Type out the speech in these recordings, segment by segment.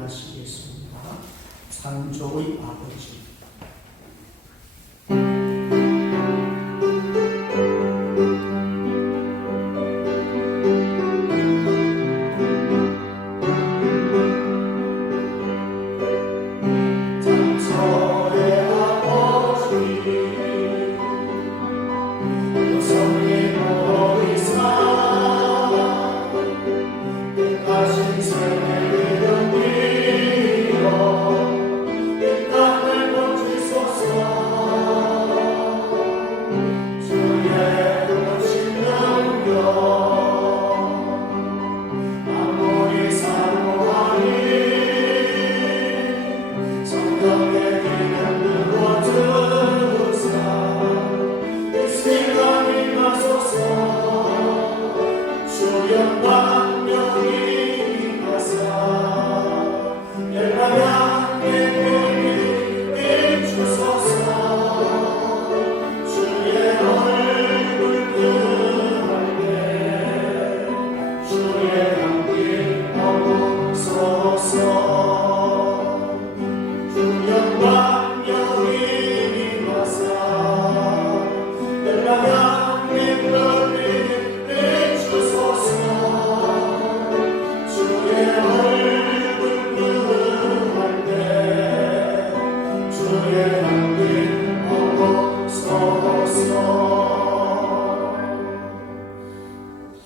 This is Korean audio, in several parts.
일어나시겠습니다. 창조의 아버지,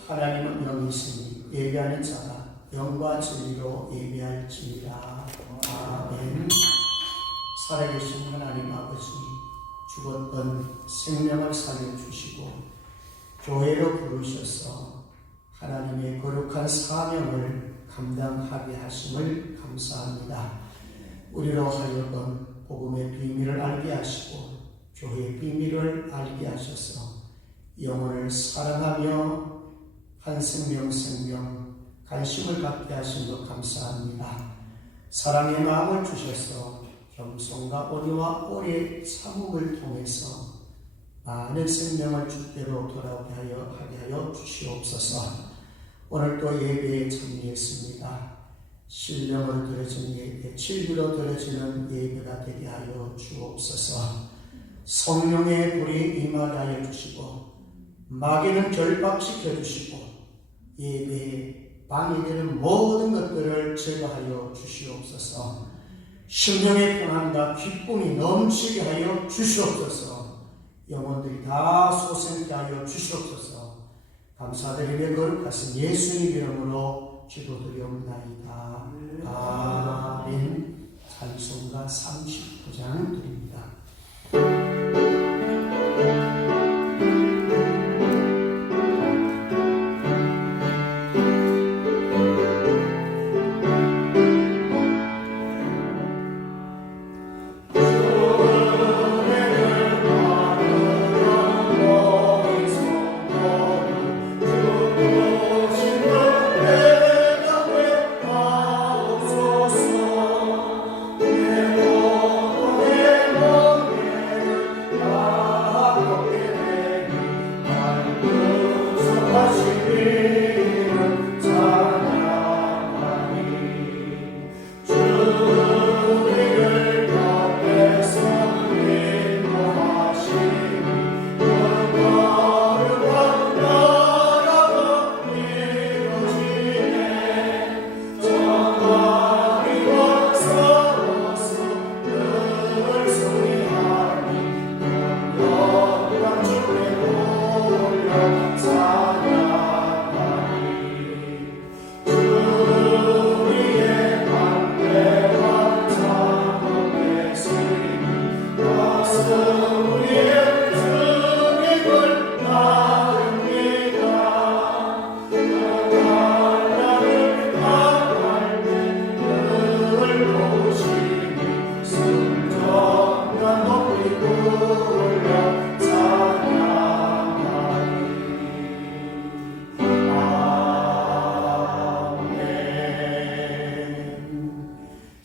하나님은 영이시니 예배하는 자가 영과 진리로 예배할지니라. 아멘. 살아계신 하나님 아버지, 죽었던 생명을 살려주시고 교회로 부르셔서 하나님의 거룩한 사명을 감당하게 하심을 감사합니다. 우리로 하여금 복음의 비밀을 알게 하시고 교회의 비밀을 알게 하셔서 영혼을 사랑하며 한 생명 관심을 갖게 하신 것 감사합니다. 사랑의 마음을 주셔서 겸손과 온유와 오래 참음을 통해서 많은 생명을 주대로 돌아오게 하여 주시옵소서. 오늘 또 예배에 참여했습니다. 신령으로 드려진 예배, 진리로 드려지는 예배가 되게 하여 주옵소서. 성령의 불이 임하게 하여 주시고 마귀는 결박시켜 주시고 예배에 방해되는 모든 것들을 제거하여 주시옵소서. 심령의 평안과 기쁨이 넘치게 하여 주시옵소서. 영혼들이 다 솟게 하여 주시옵소서. 감사드리며 거룩하신 예수님 이름으로 기도드리옵나이다. 아멘. 찬송가 39장 드립니다.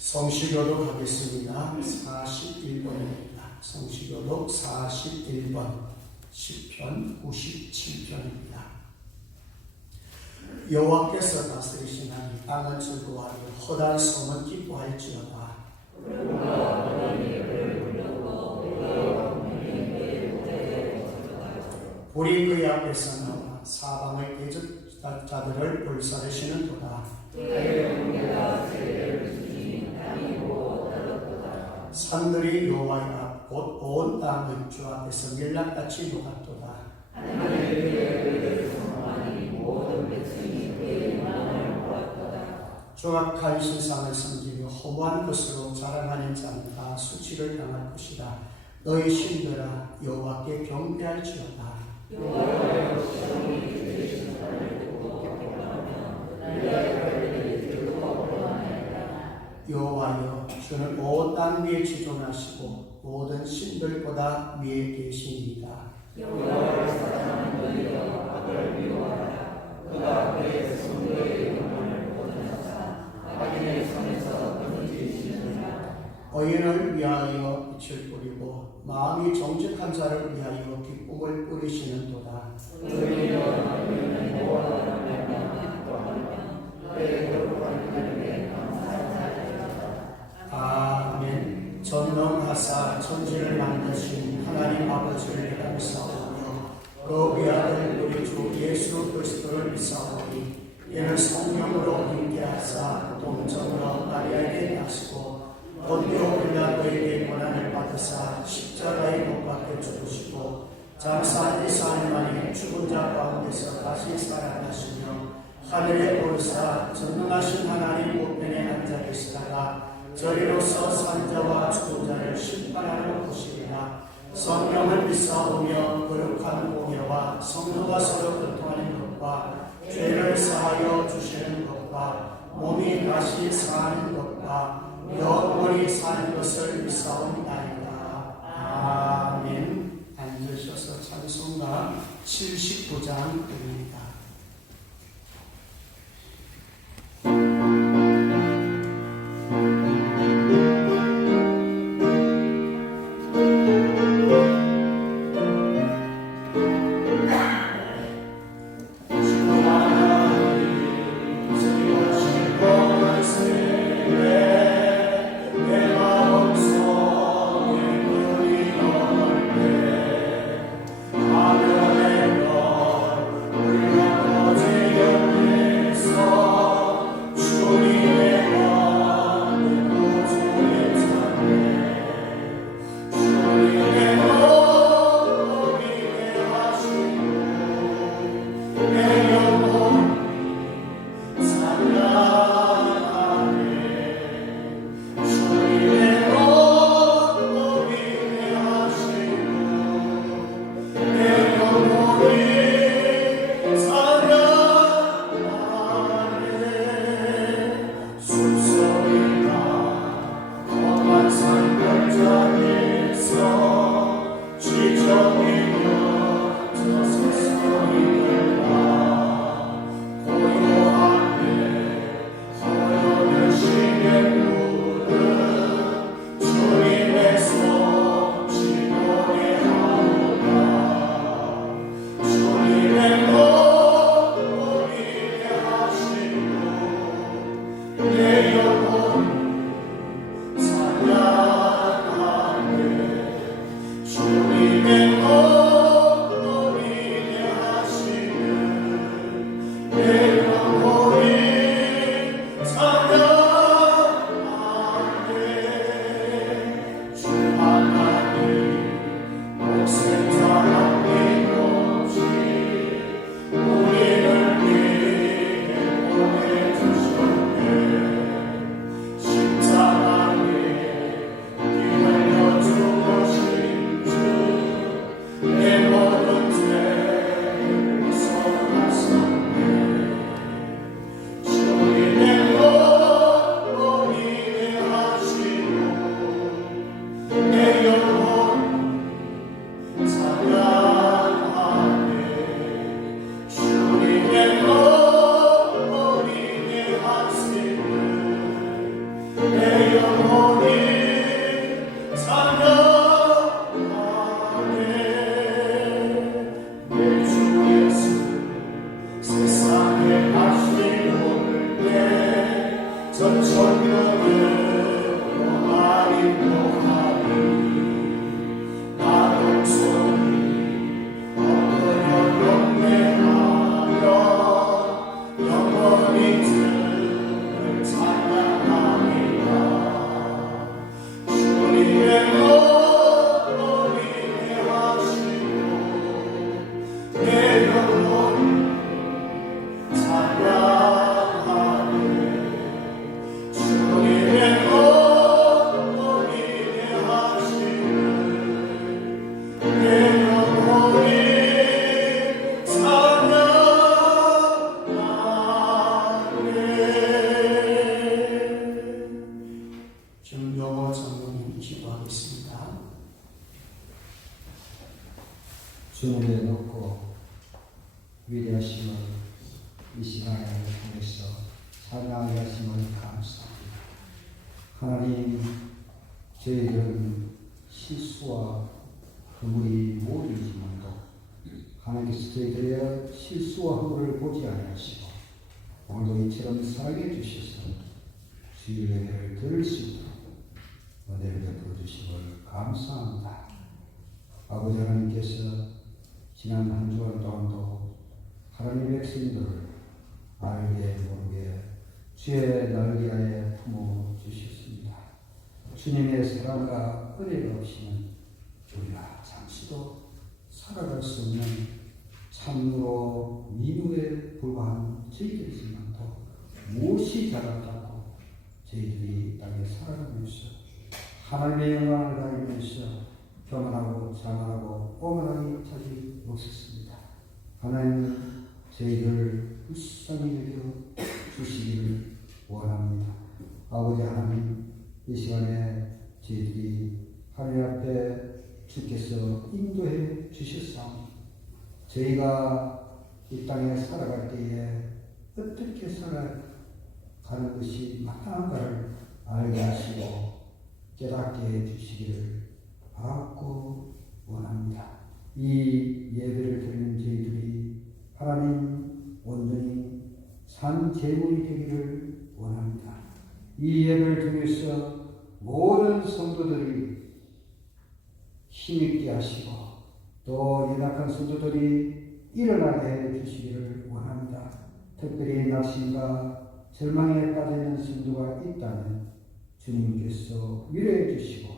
성시교독 하겠습니다. 41번입니다. 성시교독 41번, 시편 97편입니다. 여호와께서 다스리시나니 땅은 즐거워하며 허다한 성은 기뻐할지어다. 불이 그의 앞에서 나와 사방의 대적자들을 불사르시는도다. 산들이 여호와의 앞 곧 온 땅은 주 앞에서 밀랍같이 녹았도다. 조각한 신상을 섬기며 허무한 것으로 자랑하는 자는 다 수치를 당할 것이다. 너희 신들아 여호와께 경배할지어다. 여호와여 주는 온 땅 위에 지존하시고 모든 신들보다 위에 계십니다. 의인을 위하여 빛을 뿌리고 마음이 정직한 자를 위하여 기쁨을 뿌리시는도다. 아멘. 전능하사 천지를 만드신 하나님 아버지를 감사하며 그 위아들 우리 주 예수 그리스도를 믿사오니 이는 성령으로 잉태하사 동정으로 마리아에게 나시고 본디오 빌라도에게 고난을 받으사 십자가에 못 박혀 죽으시고 장사한 지 4일 만에 죽은 자 가운데서 다시 살아나시며 하늘에 오르사 전능하신 하나님 우편에 앉아 계시다가 저리로서 산자와 죽은 자를 심판하러 오시리라. 성령을 믿사오며 거룩한 공예와 성도가 서로 교통하는 것과 죄를 사하여 주시는 것과 몸이 다시 사는 것과 영원히 사는 것을 믿사옵나이다. 아멘. 앉으셔서 찬송가 79장 드립니다. 하늘의 것 시간을 통해서 찬양하게 하심을 감사합니다. 하나님, 저희들은 실수와 허물이 모두이지만도 하나님께서 저희들의 실수와 허물을 보지 않으시고 오늘도 이처럼 사랑해 주셔서 주의 은혜를 들을 수 있도록 은혜를 베풀어 주심을 감사합니다. 아버지 하나님께서 지난 한 주간 동안도 하나님의 백성들을 알게 모르게 주의 날개 아래 품어 주셨습니다. 주님의 사랑과 은혜가 없이는 우리가 잠시도 살아갈 수 없는 참으로 미루에 불과한 저희들이지만도 무엇이 잘났다고 저희들이 땅에 살아가면서 하나님의 영광을 다니면서 교만하고 자만하고 오만하기 자지 없었습니다. 하나님, 저희를 불쌍히 여겨 주시기를 원합니다. 아버지 하나님, 이 시간에 저희들이 하나님 앞에 주께서 인도해 주셨사오니 저희가 이 땅에 살아갈 때에 어떻게 살아가는 것이 마땅한가를 알게 하시고 깨닫게 해 주시기를 바라고 원합니다. 이 예배를 드리는 저희들이 하나님 온전히 산 제물이 되기를 원합니다. 이 예배를 통해서 모든 성도들이 힘있게 하시고 또 연약한 성도들이 일어나게 해 주시기를 원합니다. 특별히 낙심과 절망에 빠져있는 성도가 있다면 주님께서 위로해 주시고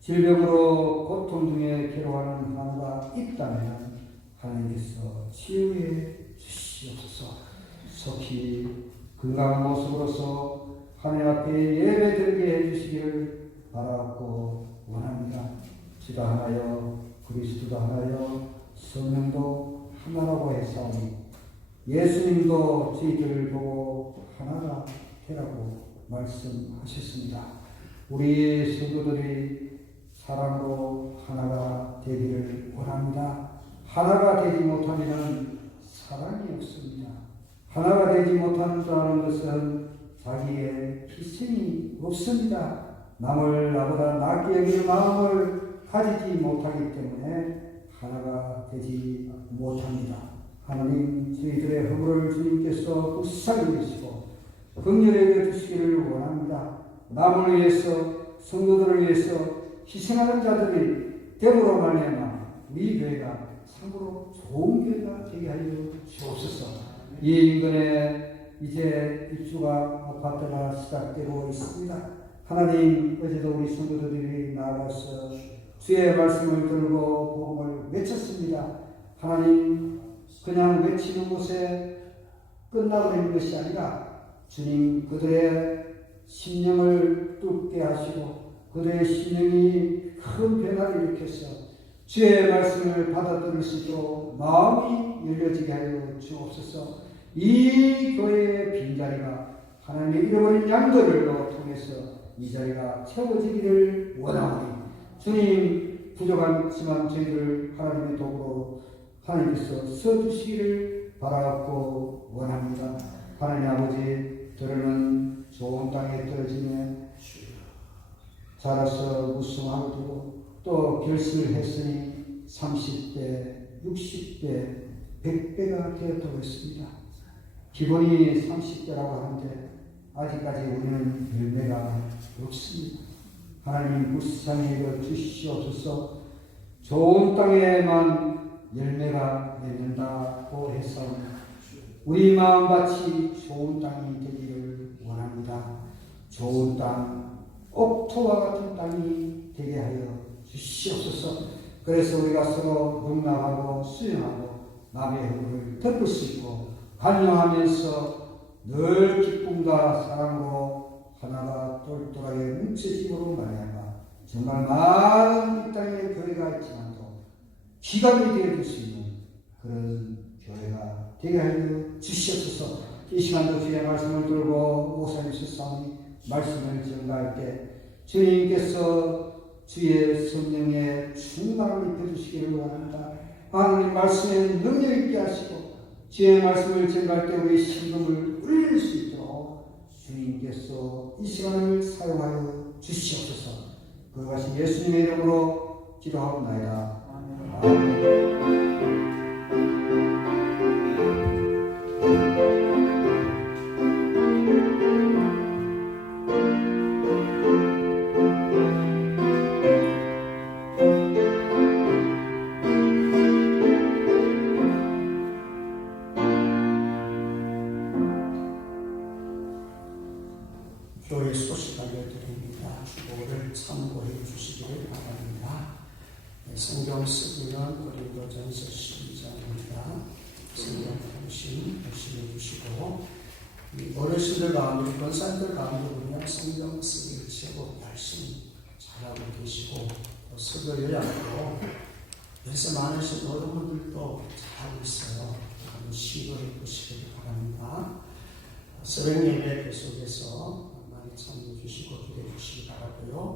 질병으로 고통 중에 괴로워하는 하나가 있다면 하나님께서 치유해 주시옵소서. 속히 건강한 모습으로서 하나님 앞에 예배 드리게 해주시기를 바라고 원합니다. 주도 하나여 그리스도도 하나여 성령도 하나라고 했사오니 예수님도 저희들을 보고 하나가 되라고 말씀하셨습니다. 우리 성도들이 사랑으로 하나가 되기를 원합니다. 하나가 되지 못하면 사랑이 없습니다. 하나가 되지 못한다는 것은 자기의 희생이 없습니다. 남을 나보다 낫게 여기는 마음을 가지지 못하기 때문에 하나가 되지 못합니다. 하나님, 저희들의 허물을 주님께서 불쌍히 여기시고 긍휼히 여겨 주시기를 원합니다. 남을 위해서 성도들을 위해서 희생하는 자들이 됨으로 말미암아 우리 교회가 참으로 좋은 교회가 되게 하여 주옵소서. 이 인근에 이제 입주가 아파트가 시작되고 있습니다. 하나님, 어제도 우리 성도들이 나와서 주의 말씀을 들고 복음을 외쳤습니다. 하나님, 그냥 외치는 곳에 끝나버리는 것이 아니라 주님, 그들의 심령을 뚫게 하시고 그들의 심령이 큰 변화를 일으켜서 주의 말씀을 받아들일 수 있도록 마음이 열려지게 하여 주옵소서. 이 교회의 빈자리가 하나님의 잃어버린 양들을 통해서 이 자리가 채워지기를 원하오니 주님, 부족하지만 저희를 하나님의 도구로 하나님께서 써주시기를 바라고 원합니다. 하나님 아버지, 들으는 좋은 땅에 떨어지면 자라서 무성하고 또 결실했으니 30배, 60배, 100배가 되었다고 했습니다. 기본이 30배라고 하는데 아직까지 우리는 열매가 없습니다. 하나님, 불쌍히 여겨 주시옵소서. 좋은 땅에만 열매가 맺는다고 했사오니 우리 마음밭이 좋은 땅이 되기를 원합니다. 좋은 땅, 옥토와 같은 땅이 되게 하여 주시옵소서. 그래서 우리가 서로 용납하고 수용하고 남의 허물을 덮을 수 있고 간용하면서 늘 기쁨과 사랑으로 하나가 똘똘하게 뭉쳐짐으로 말미암아 정말 많은 이 땅에 교회가 있지만도 기감이 되어줄 수 있는 그런 교회가 되게 하여 주시옵소서. 이 시간도 주의 말씀을 들고 목사님 실상이 말씀을 전가할 때 주님께서 주의 성령의 충만함을 입혀주시기를 원합니다. 하나님 말씀에 능력 있게 하시고 주의 말씀을 증거할 때 우리 심금을 울릴 수 있도록 주님께서 이 시간을 사용하여 주시옵소서. 그것이 예수님의 이름으로 기도하옵나이다. 아멘. 교회 소식 알려드립니다. 주보를 참고해 주시기를 바랍니다. 성경 쓰기는 고린도전서 12장입니다. 성경 통신 열심히 해주시고 어르신들 가운데 권사님들 가운데 보면 성경 쓰기를 제법 열심히 잘하고 계시고 또 서도 요약도 연세 많으신 어른분들도 잘하고 있어요. 한번 시도해 보시기를 바랍니다. 새벽 예배 계속해서 많이 참여해 주시고 기대해 주시기 바라고요.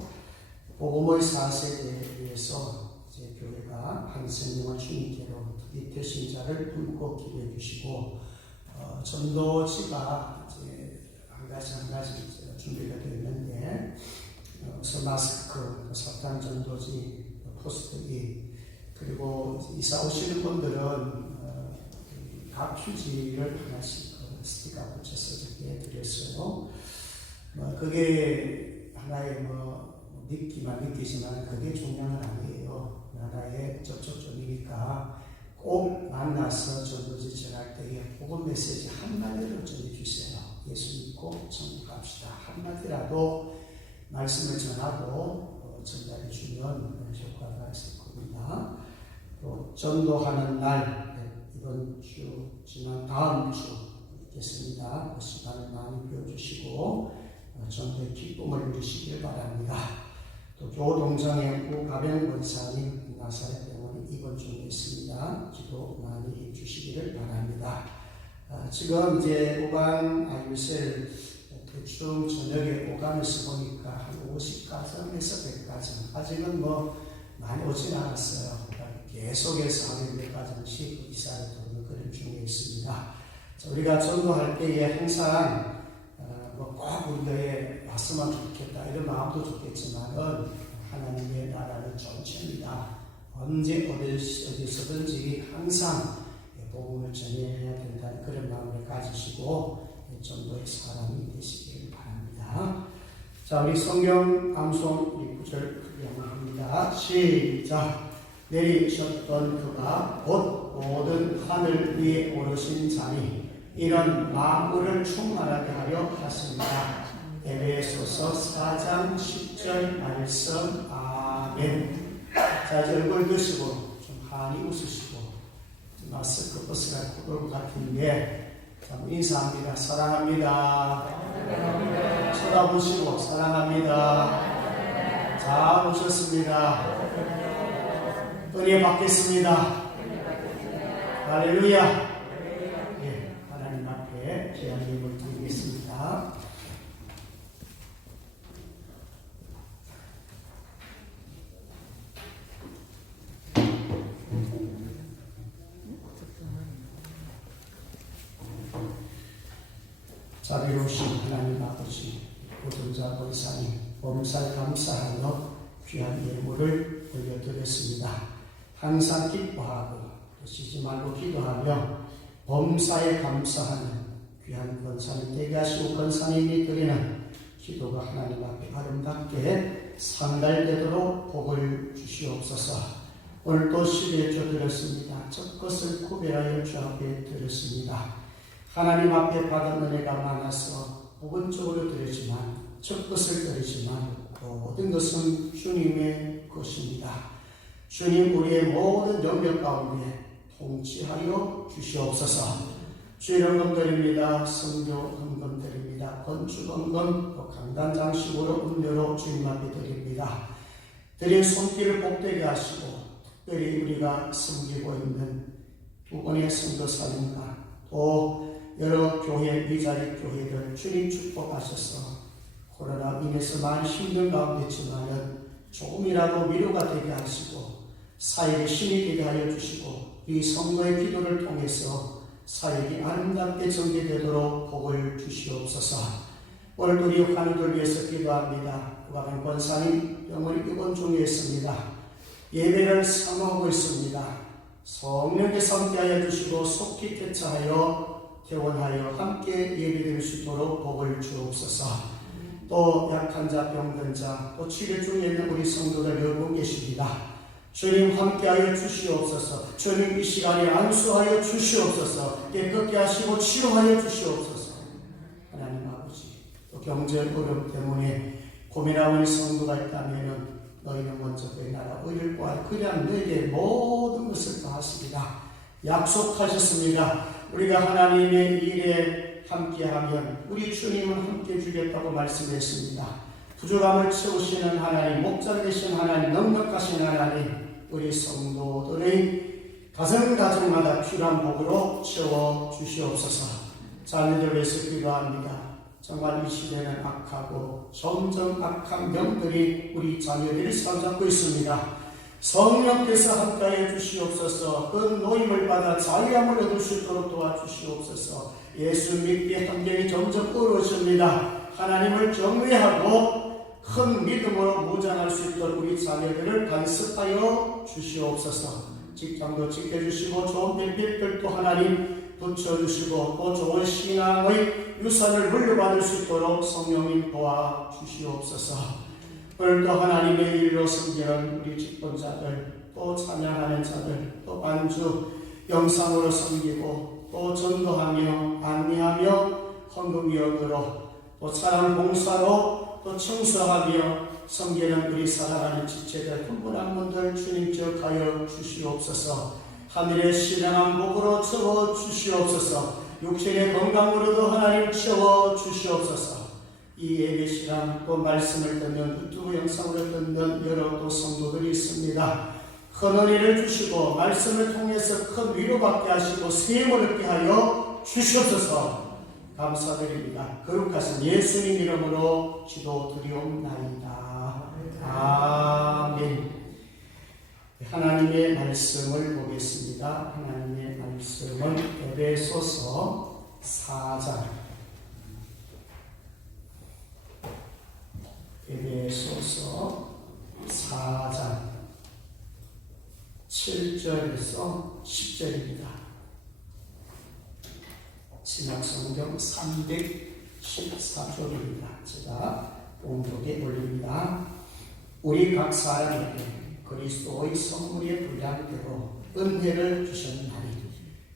복음의 4세대에 위해서 제 교회가 한 생명을 주님께로 잇대 신자를 품고 기도해 주시고 전도지가 이제 한 가지 준비가 되어 있는데 마스크, 사탄 전도지, 포스트잇 그리고 이사 오시는 분들은 각 휴지를 하나씩 스티커 붙여서 이렇게 드렸어요. 그게 하나의 느끼지만 그게 중요한 건 아니에요. 하나의 접촉점이니까 꼭 만나서 전도지 전할 때에 복음 메시지 한마디로 전해주세요. 예수 믿고 천국 갑시다. 한마디라도 말씀을 전하고 전달해 주면 효과가 있을 겁니다. 또 전도하는 날 이번 주 지난 다음 주 있겠습니다. 그 시간을 많이 배워주시고 전도의 기쁨을 누리시길 바랍니다. 또 교동정의 우가병 권사님 나사렛 병원에 입원 중에 있습니다. 기도 많이 해주시기를 바랍니다. 지금 이제 오간 아이셀 대충 저녁에 오감에서 보니까 한 50가정에서 100가정 아직은 많이 오진 않았어요. 계속해서 하루에 몇 가정씩 이사를 도는 그런 중에 있습니다. 우리가 전도할 때에 항상 꼭 우리가 왔으면 좋겠다 이런 마음도 좋겠지만은 하나님의 나라는 전체입니다. 언제 어디서든지 항상 복음을 전해야 된다는 그런 마음을 가지시고 전도의 사람이 되시기를 바랍니다. 자, 우리 성경 암송 우리 9절 크게 한번 합니다. 시작. 내리셨던 그가 곧 모든 하늘 위에 오르신 자니 이런 만물을 충만하게 하려 하십니다. 에베소서 4장 10절 말씀. 아멘. 자, 이제 얼굴 드시고 좀 한이 웃으시고 마스크 버스가 그럴 것 같은데 인사합니다. 사랑합니다. 쳐다보시고 사랑합니다. 잘 오셨습니다. 은혜 받겠습니다. 할렐루야. 하나님 앞에 귀한 예물 드리겠습니다. 자비로우신 하나님 아버지, 보존자 권사님, 범사에 감사하여 귀한 예물을 올려드렸습니다. 항상 기뻐하고 쉬지 말고 기도하며 범사에 감사하는 귀한 권사님 되게 하시고 권사님이 드리는 기도가 하나님 앞에 아름답게 상달되도록 복을 주시옵소서. 오늘도 시대에 드렸습니다. 첫 것을 구별하여 주 앞에 드렸습니다. 하나님 앞에 받은 은혜가 많아서 부분적으로 드리지만 첫 것을 드리지만 모든 것은 주님의 것입니다. 주님 우리의 모든 영역 가운데 통치하여 주시옵소서. 주의를 헌금드립니다. 성교 헌금드립니다. 건축 헌금 또 강단 장식으로 음료로 주님 앞에 드립니다. 드린 손길을 복되게 하시고 특별히 우리가 섬기고 있는 두 번의 선교사님과 또 여러 교회 미자리 교회들 주님 축복하셔서 코로나 인해서 많이 힘든 가운데 있지만은 조금이라도 위로가 되게 하시고 사역의 힘이 되게 하여 주시고 이 성도의 기도를 통해서 사역이 아름답게 전개되도록 복을 주시옵소서. 오늘 우리 환우들 위해서 기도합니다. 우방한 권사님 병원이 입원 중에 있습니다. 예배를 사모하고 있습니다. 성령께서 함께하여 주시고 속히 쾌차하여 퇴원하여 함께 예배드릴 수 있도록 복을 주옵소서. 또 약한 자, 병든 자, 또 치료 중에 있는 우리 성도들 여러 계십니다. 주님 함께하여 주시옵소서. 주님 이 시간에 안수하여 주시옵소서. 깨끗게 하시고 치료하여 주시옵소서. 하나님 아버지, 또 경제 어려움 때문에 고민하는 성도가 있다면 너희는 먼저 그 나라 의를 구하여 그냥 너희에게 모든 것을 다하시리라 약속하셨습니다. 우리가 하나님의 일에 함께하면 우리 주님은 함께 주겠다고 말씀했습니다. 부족함을 채우시는 하나님, 목자 되신 하나님, 넉넉하신 하나님, 우리 성도들의 가정마다 필요한 복으로 채워 주시옵소서. 자녀들 위해서 기도합니다. 정말 이 시대는 악하고 점점 악한 병들이 우리 자녀들이 사로잡고 있습니다. 성령께서 함께해 주시옵소서. 그 노임을 받아 자유함을 얻을 수 있도록 도와주시옵소서. 예수 믿기에 환경이 점점 어려워집니다. 하나님을 경외하고 큰 믿음으로 무장할 수 있도록 우리 자녀들을 간섭하여 주시옵소서. 직장도 지켜주시고 좋은 뱀빛들도 하나님 붙여주시고 또 좋은 신앙의 유산을 물려받을 수 있도록 성령님 도와주시옵소서. 오늘도 하나님의 일로 섬기는 우리 직분자들, 또 찬양하는 자들, 또 반주 영상으로 섬기고 또 전도하며 안내하며 헌금위원으로 또 사랑 봉사로 또 청소하며 섬기는 우리 사랑하는 지체들 분분한 분들 주님 기억하여 주시옵소서. 하늘의 신령한 복으로 채워 주시옵소서. 육신의 건강으로도 하나님 채워 주시옵소서. 이 예배 시간 또 말씀을 듣는 유튜브 영상을 듣는 여러 또 성도들이 있습니다. 큰 은혜를 주시고 말씀을 통해서 큰 위로받게 하시고 세임을 얻게 하여 주시옵소서. 감사드립니다. 거룩하신 예수님 이름으로 기도드리옵나이다. 아멘. 하나님의 말씀을 보겠습니다. 하나님의 말씀은 에베소서 4장 에베소서 4장 7절에서 10절입니다. 신약성경 314쪽입니다. 제가 봉독에 올립니다. 우리 각 사람에게 그리스도의 선물의 분량대로 은혜를 주셨나니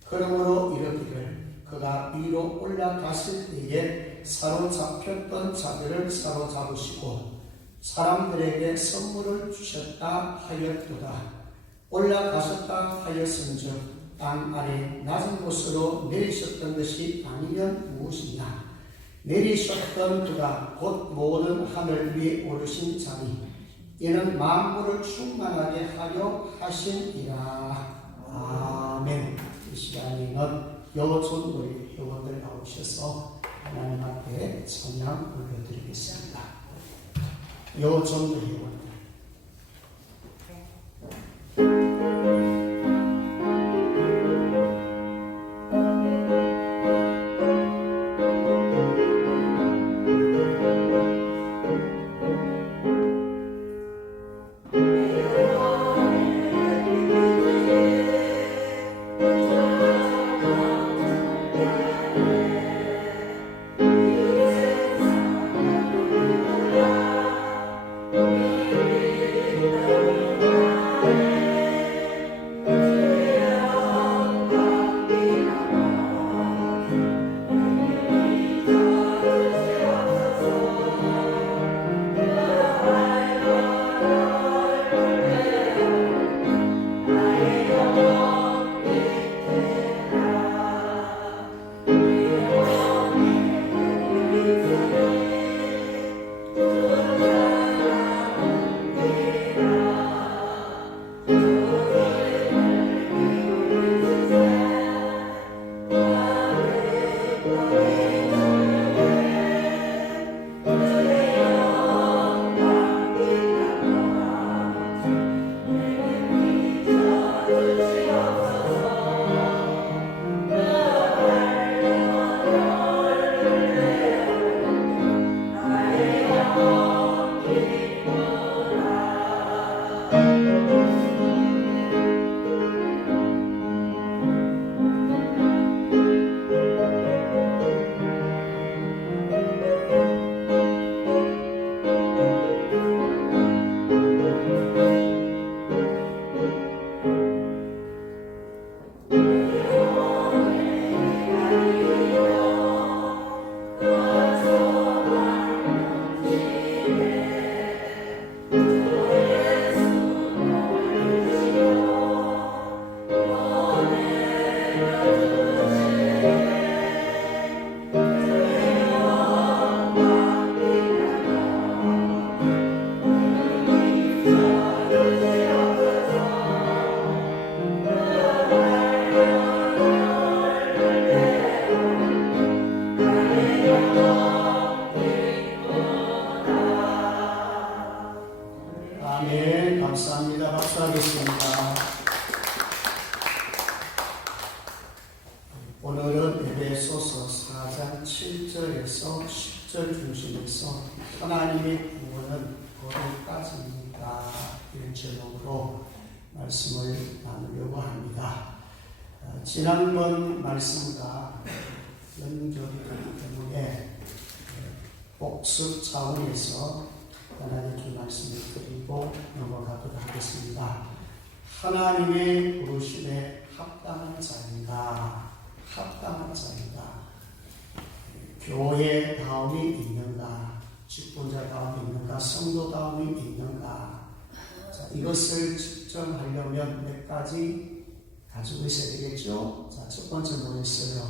그러므로 이르기를 그가 위로 올라가실 때에 사로잡혔던 자들을 사로잡으시고 사람들에게 선물을 주셨다 하였도다. 올라가셨다 하였은즉 땅 아래 낮은 곳으로 내리셨던 것이 아니면 무엇이냐. 내리셨던 그가 곧 모든 하늘 위에 오르신 자니 이는 만물을 충만하게 하려 하심이라. 아멘. 이 시간에는 여존 우리 회원들 나오셔서 하나님 앞에 찬양 올려드리겠습니다. 여존 회원들 Yeah. 7절에서 10절 중심에서 하나님의 구원은 어디까지입니까? 이런 제목으로 말씀을 나누려고 합니다. 지난번 말씀과 연결이 되기 때문에 복습 차원에서 하나님의 말씀을 드리고 넘어가도록 하겠습니다. 하나님의 부르심에 합당한 자인가? 합당한 자인가? 교회다움이 있는가? 직분자다움이 있는가? 성도다움이 있는가? 자, 이것을 측정하려면 몇 가지 가지고 있어야 되겠죠? 자, 첫 번째 뭐였어요?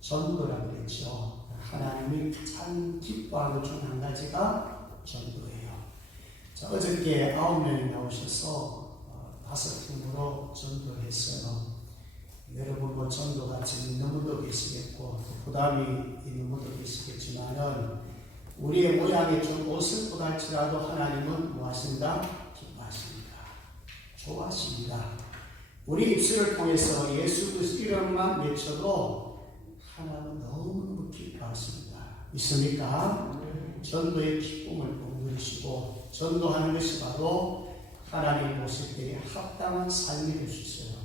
전도라고 그랬죠. 하나님이 참 기뻐하는 중 한 가지가 전도예요. 자, 어저께 9명이 나오셔서 5팀으로 전도했어요. 여러분 뭐 전도가 재밌는 분도 계시겠고 부담이 있는 분도 계시겠지만은 우리의 모양이 좀 어설프다 할지라도 하나님은 뭐 하신다? 기뻐하십니다. 좋아하십니다. 우리 입술을 통해서 예수 그리스도 이름만 외쳐도 하나님은 너무너무 기뻐하십니다. 있습니까? 전도의 기쁨을 누리시고 전도하는 것이 바로 하나님 보실 때에 합당한 삶이 될 수 있어요.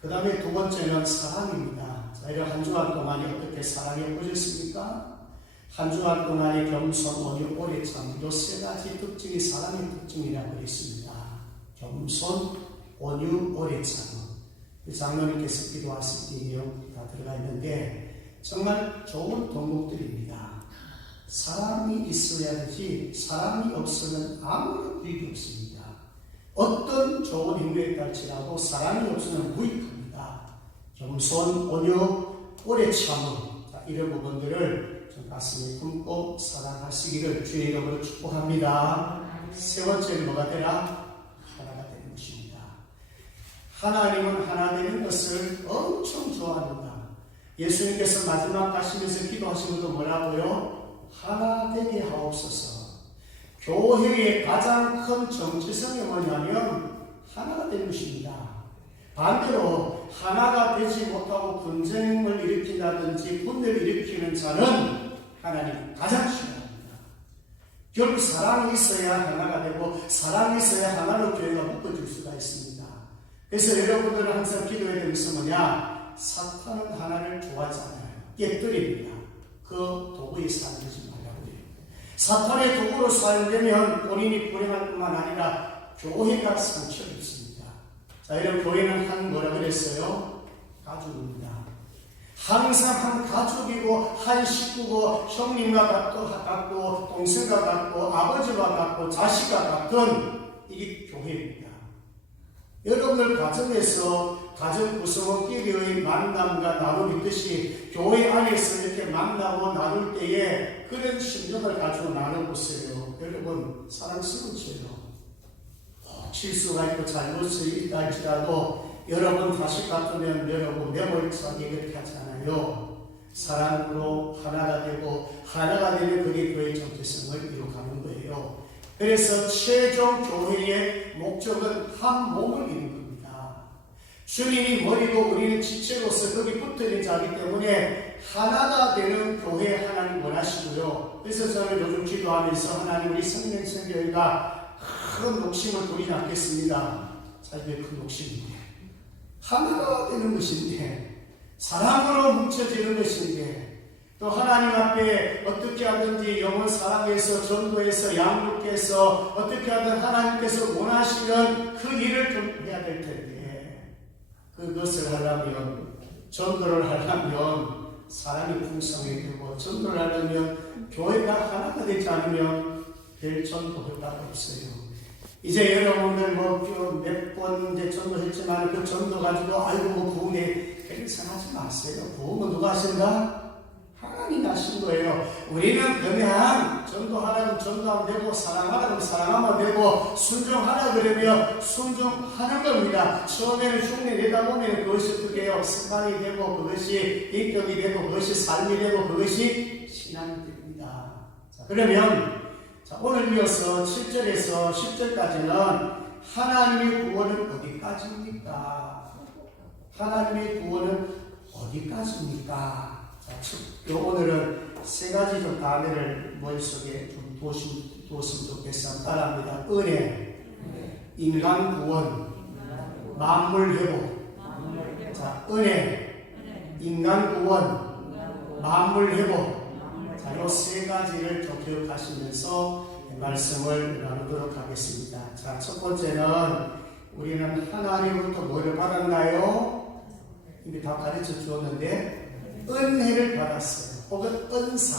그 다음에 두 번째는 사랑입니다. 저희가 한 주간 동안에 어떻게 사랑해 보셨습니까? 한 주간 동안에 겸손, 온유, 오래 참, 이 세 가지 특징이 사랑의 특징이라고 했습니다. 겸손, 온유, 오래 참. 장로님께서 기도하실 때 내용 다 들어가 있는데 정말 좋은 동목들입니다. 사랑이 있어야 되지 사랑이 없으면 아무런 일이 없습니다. 어떤 좋은 행위에 갈지라도 사랑이 없으면 무익합니다. 겸손, 온유, 오래 참음 이런 부분들을 좀 가슴에 품고 사랑하시기를 주의 이름으로 축복합니다. 세 번째는 뭐가 되라? 하나가 되는 것입니다. 하나님은 하나 되는 것을 엄청 좋아합니다. 예수님께서 마지막 가시면서 기도하신 것도 뭐라고요? 하나 되게 하옵소서. 교회의 가장 큰 정체성이 뭐냐면 하나가 되는 것입니다. 반대로 하나가 되지 못하고 분쟁을 일으킨다든지 분열을 일으키는 자는 하나님 가장 싫어합니다. 결국 사랑이 있어야 하나가 되고 사랑이 있어야 하나로 교회가 묶어질 수가 있습니다. 그래서 여러분들은 항상 기도해야 되는 것은 뭐냐? 사탄은 하나를 좋아하지 않아요. 깨뜨립니다. 그 도구에 사용하지 말라고 해요. 사탄의 도구로 사용되면 본인이 불행할 뿐만 아니라 교회가 상처를 입습니다. 자, 여러분 교회는 한 뭐라 그랬어요? 가족입니다. 항상 한 가족이고 한 식구고 형님과 같고 동생과 같고 아버지와 같고 자식과 같은 이게 교회입니다. 여러분들 가정에서 가정 구성원끼리의 만남과 나눔 있듯이 교회 안에서 이렇게 만나고 나눌 때에 그런 심정을 가지고 나눠보세요. 여러분 사랑스러운 죄요. 실수가 있고 잘못이 있다 할지라도 여러분 다시 같으면 여러분 매몰차게 그렇게 하지 않아요. 사랑으로 하나가 되고 하나가 되면 그게 교회의 정체성을 이루어가는 거예요. 그래서 최종 교회의 목적은 한 몸을 이루는 겁니다. 주님이 머리고 우리는 지체로서 거기 붙어있는 자이기 때문에 하나가 되는 교회 하나님 원하시고요. 그래서 저는 요즘 기도하면서 하나님 우리 성령성교회가 큰 욕심을 부리지 않겠습니다. 자기의 큰 욕심인데 하나가 되는 것인데 사랑으로 뭉쳐지는 것인데 또 하나님 앞에 어떻게 하든지 영혼 사랑해서 전도해서 양육해서 어떻게 하든 하나님께서 원하시는 그 일을 좀 해야 될 텐데 그것을 하려면 전도를 하려면 사랑이 풍성해야 되고 전도를 하려면 교회가 하나가 되지 않으면 별 전도 효과가 없어요. 이제 여러분들 몇 번 이제 전도했지만 그 전도 가지고 아이고 구원에 생각하지 마세요. 구원은 누가 하신다? 하나님이 하신 거예요. 우리는 그냥 전도하라면 전도하면 되고 사랑하라면 사랑하면 되고 순종하라 그러면 순종하는 겁니다. 처음에는 흉내 내다 보면 그것이 어떻게 해요? 습관이 되고 그것이 인격이 되고 그것이 삶이 되고 그것이 신앙이 됩니다. 자, 그러면 오늘 이어서 7절에서 10절까지는 하나님의 구원은 어디까지입니까? 하나님의 구원은 어디까지입니까? 오늘은 세 가지 좀 단어를 머릿속에 좀 두었으면 좋겠어요. 따라합니다. 은혜, 인간 구원, 만물 회복. 자, 은혜, 인간 구원, 만물 회복. 자, 이 세 가지를 좀 기억하시면서 말씀을 나누도록 하겠습니다. 자, 첫 번째는 우리는 하나님부터 뭐를 받았나요? 이미 다 가르쳐 주었는데 은혜를 받았어요. 혹은 은사.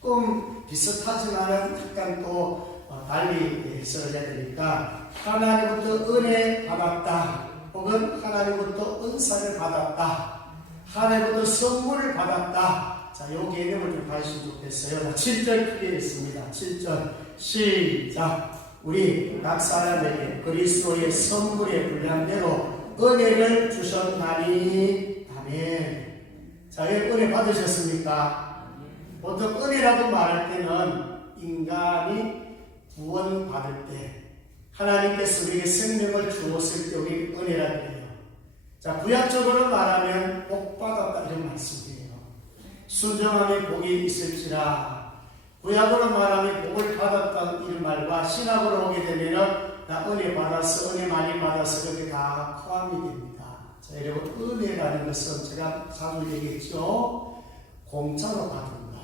조금 비슷하지만 약간 또 달리 해석을 해야 되니까 하나님부터 은혜 받았다. 혹은 하나님부터 은사를 받았다. 하나님부터 선물을 받았다. 자, 요 개념을 좀 가지시면 좋겠어요. 7절 크게 있습니다. 7절 시작. 우리 각 사람에게 그리스도의 선물의 분량대로 은혜를 주셨나니. 아멘. 자, 여러분 은혜 받으셨습니까? 보통 은혜라고 말할 때는 인간이 구원받을 때 하나님께서 우리에게 생명을 주었을 때 우리 은혜라고 해요. 자, 구약적으로 말하면 복 받았다 이런 말씀이에요. 순종함에 복이 있을지라. 구약으로 말하면 복을 받았다는 이런 말과 신학으로 오게 되면은 나 은혜 받았어, 은혜 많이 받았어, 그게 다 포함이 됩니다. 자, 여러분 은혜라는 것은 제가 자주 얘기했죠. 공짜로 받은 것.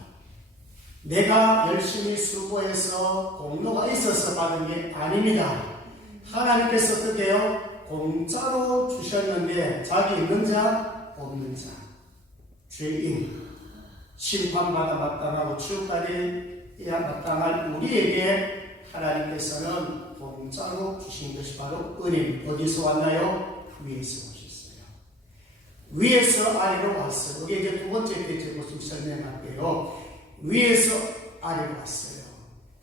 내가 열심히 수고해서 공로가 있어서 받은 게 아닙니다. 하나님께서 어떻게 해요? 공짜로 주셨는데 자기 있는 자, 없는 자, 죄인, 심판받아 마땅하고 지옥까지 마땅할 우리에게 하나님께서는 공짜로 주신 것이 바로 은혜입니다. 어디서 왔나요? 위에서 오셨어요. 위에서 아래로 왔어요. 이게 이제 두 번째 페이지에 좀 설명할게요. 위에서 아래로 왔어요.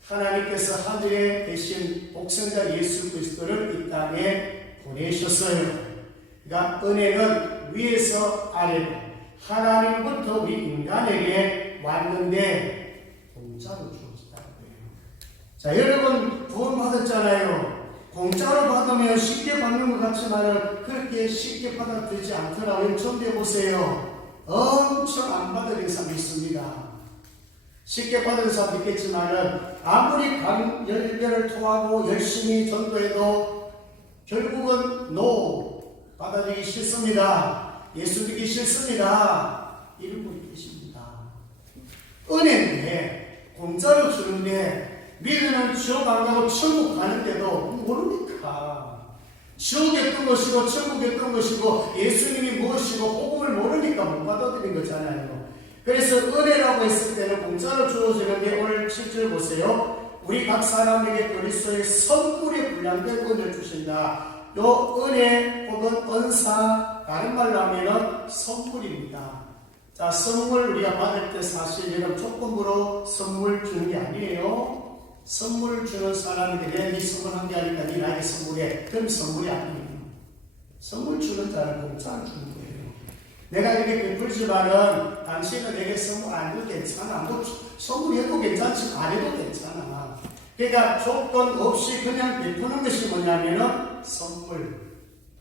하나님께서 하늘에 계신 복생자 예수 그리스도를 이 땅에 보내셨어요. 그러니까 은혜는 위에서 아래로 하나님부터 우리 인간에게 왔는데 공짜로 주어졌다는 거예요. 자, 여러분 구원 받았잖아요. 공짜로 받으면 쉽게 받는 것 같지만 그렇게 쉽게 받아들이지 않더라고요. 전대 보세요. 엄청 안 받아들인 사람이 있습니다. 쉽게 받은 사람도 있겠지만 아무리 열변을 토하고 열심히 전도해도 결국은 받아들이기 싫습니다. 예수 믿기 싫습니다. 이런 분이 계십니다. 은혜인데 공짜로 주는데 믿으면 지옥 안 가고 천국 가는데도 모르니까 지옥에 있던 것이고 천국에 있던 것이고 예수님이 무엇이고 복음을 모르니까 못 받아들인 거잖아요. 그래서 은혜라고 했을 때는 공짜로 주어지는데 오늘 7절 보세요. 우리 각 사람에게 그리스도의 선물에 분량된 은혜를 주신다. 요 은혜 혹은 은사, 다른 말로 하면은 선물입니다. 자, 선물 우리가 받을 때 사실 이런 조건부로 선물 주는 게 아니에요. 선물 주는 사람에게 네 선물한 게 아니라 네 나에게 선물해. 그럼 선물이 아니에요. 선물 주는 자는 공짜로 주는 거예요. 내가 이렇게 베풀지만은 당신은 내게 선물 안 해도 괜찮아. 선물해도 괜찮지 안 해도 괜찮아. 그러니까 조건 없이 그냥 베푸는 것이 뭐냐면은 선물.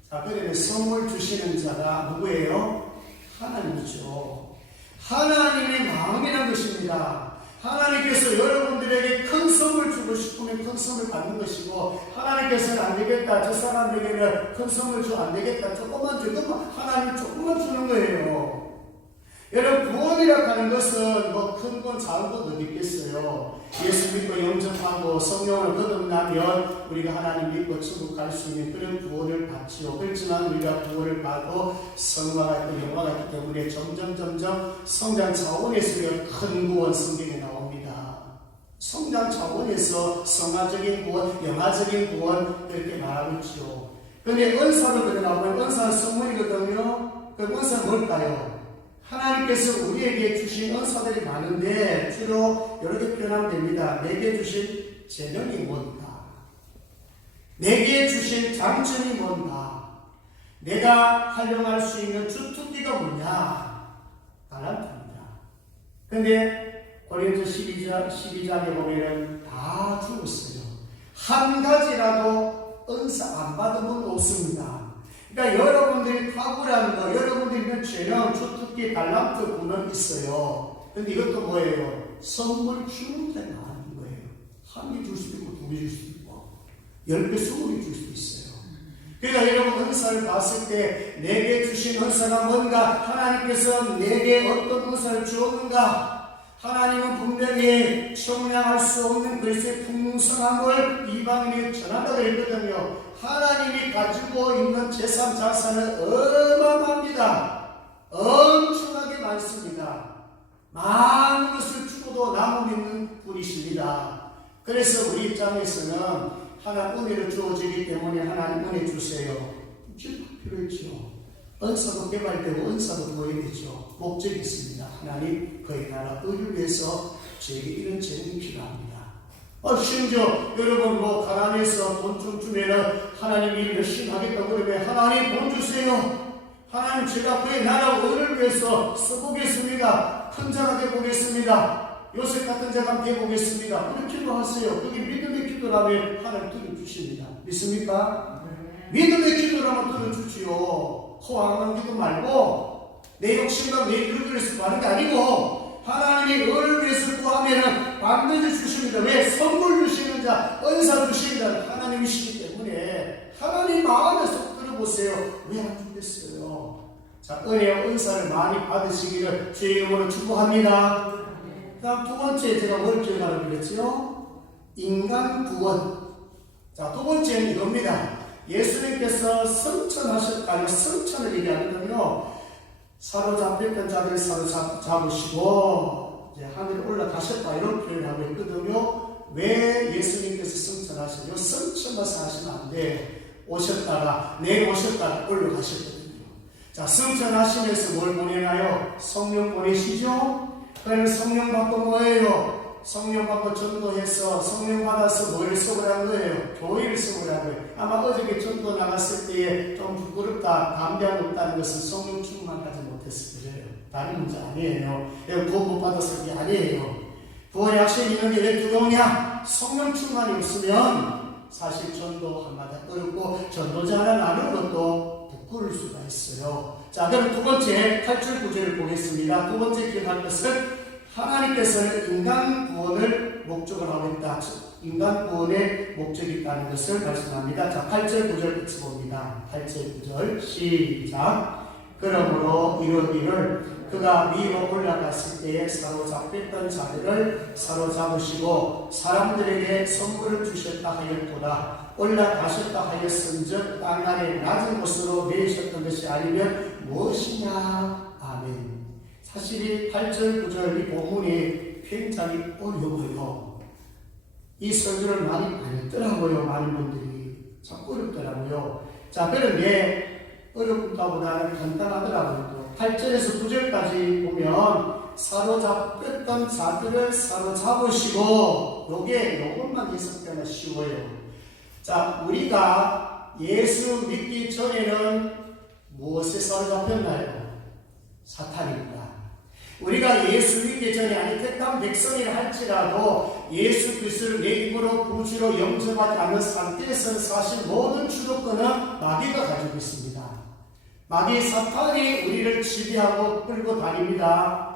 자, 그러면 선물 주시는 자가 누구예요? 하나님이죠. 하나님의 마음이라는 것입니다. 하나님께서 여러분들에게 큰 선물 주고 싶으면 큰 선물 받는 것이고, 하나님께서는 안 되겠다, 저 사람에게는 큰 선물 주면 안 되겠다, 조금만 하나님 조금만 주는 거예요. 여러분, 구원이라고 하는 것은 뭐 큰 건 작은 건 어디 있겠어요. 예수 믿고 영접하고 성령을 거듭나면 우리가 하나님 믿고 천국 갈 수 있는 그런 구원을 받지요. 그렇지만 우리가 구원을 받고 성화가 있고 영화가 있기 때문에 점점 성장 차원에서 큰 구원 성경에 나옵니다. 성장 차원에서 성화적인 구원, 영화적인 구원 그렇게 말하고 있죠. 그런데 은사로 들어가면 은사는 선물이거든요. 그 은사는 뭘까요? 하나님께서 우리에게 주신 은사들이 많은데 주로 이렇게 표현하면 됩니다. 내게 주신 재능이 뭔가, 내게 주신 장점이 뭔가, 내가 활용할 수 있는 주특기가 뭐냐, 달란트입니다. 근데 고린도 12장에 보면 다 주었어요. 한 가지라도 은사 안 받은 분 없습니다. 그러니까 여러분들이 탁월한 거, 여러분들이 있는 재능, 주특기, 달란트, 구는 있어요. 근데 이것도 뭐예요? 선물 주는 데 나가는 거예요. 한 개 줄 수도 있고, 두 개 줄 수도 있고, 10개, 20개 줄 수도 있어요. 그러니까 여러분 은사를 봤을 때 내게 주신 은사가 뭔가, 하나님께서 내게 어떤 은사를 주었는가, 하나님은 분명히 청량할 수 없는 그리스도의 풍성함을 이방인에게 전한다고 했거든요. 하나님이 가지고 있는 재산, 자산은 어마어마합니다. 엄청나게 많습니다. 많은 것을 주고도 남음 있는 분이십니다. 그래서 우리 입장에서는 하나님 은혜를 주어지기 때문에 하나님 은혜 주세요. 기도할 필요 있죠. 은사도 개발되고 은사도 보여야 되죠. 목적이 있습니다. 하나님 그의 나라 의를 위해서 저에게 이런 재능이 필요합니다. 심지어 여러분 가난해서 돈 좀 주면은 하나님이 열심히 하겠다고 그러면 하나님 돈 주세요. 하나님 제가 그의 나라 의를 위해서 써보겠습니다. 큰 자가 되보겠습니다. 요셉 같은 자가 되보겠습니다. 그렇게 기도하세요. 그게 믿음의 기도라면 하나님 들어주십니다. 믿습니까? 믿음의 기도라면 들어주지요. 허황한 기도 말고 내 욕심과 내 의를 위해서 구하는 게 아니고 하나님의 의를 위해서 구하면 반드시 주십니다. 왜? 선물 주시는 자, 은사 주시는 자 하나님이시기 때문에 하나님 마음에 쏙 들어보세요. 왜 안 주겠어요? 자, 은혜와 은사를 많이 받으시기를 주의 이름으로 축복합니다. 다음 두 번째 제가 뭘 기억하라고 그랬죠? 인간 구원. 자, 두 번째는 이겁니다. 예수님께서 성천하셨다는 성천을 얘기하거든요. 사로잡혔던 자들을 사로잡으시고 이제 하늘에 올라가셨다 이런 표현을 하고 있거든요. 왜 예수님께서 성천하시죠? 성천해서 하시면 안 돼. 오셨다가 내일 오셨다가 올라가셨거든요. 자, 성천하시면서 뭘 보내나요? 성령 보내시죠? 그러면 성령 받고 뭐예요? 성령 받고 전도해서 성령 받아서 뭐를 써보라는 거예요? 교회를 보라는 거예요. 아마 어저께 전도 나갔을 때에 좀 부끄럽다, 담대함 없다는 것은 성령 충만하지 못했을 거예요. 다른 문제 아니에요. 구원 못 받았을 게 아니에요. 구원의 확신이 있는 게 왜 두려우냐? 성령 충만이 없으면 사실 전도 한마디 어렵고 전도자 하나 나누는 것도 부끄러울 수가 있어요. 자, 그럼 두 번째 8절 9절을 보겠습니다. 두 번째 기억할 것은 하나님께서는 인간 구원을 목적으로 하고 있다. 인간 구원의 목적이 있다는 것을 말씀합니다. 자, 8절 9절 끝이 봅니다. 8절 9절 시작. 그러므로 이르기를 그가 위로 올라갔을 때에 사로잡혔던 자들을 사로잡으시고 사람들에게 선물을 주셨다 하였도다. 올라가셨다 하였은즉 땅 아래 낮은 곳으로 내리셨던 것이 아니면 무엇이냐. 아멘. 사실 이 8절 9절 이 본문이 굉장히 어려워요. 이 설교를 많이 안 했더라고요. 많은 분들이 참 어렵더라고요. 자, 그런데 어렵다보다는 간단하더라고요. 8절에서 9절까지 보면 사로잡혔던 자들을 사로잡으시고 요것만 해석되면 쉬워요. 자, 우리가 예수 믿기 전에는 무엇에 사로잡혔나요? 사탄입니다. 우리가 예수 믿기 전에 아니 택한 백성이라 할지라도 예수 그리스도를 내 입으로 구주로 영접하지 않는 상태에서는 사실 모든 주도권은 마귀가 가지고 있습니다. 마귀 사탄이 우리를 지배하고 끌고 다닙니다.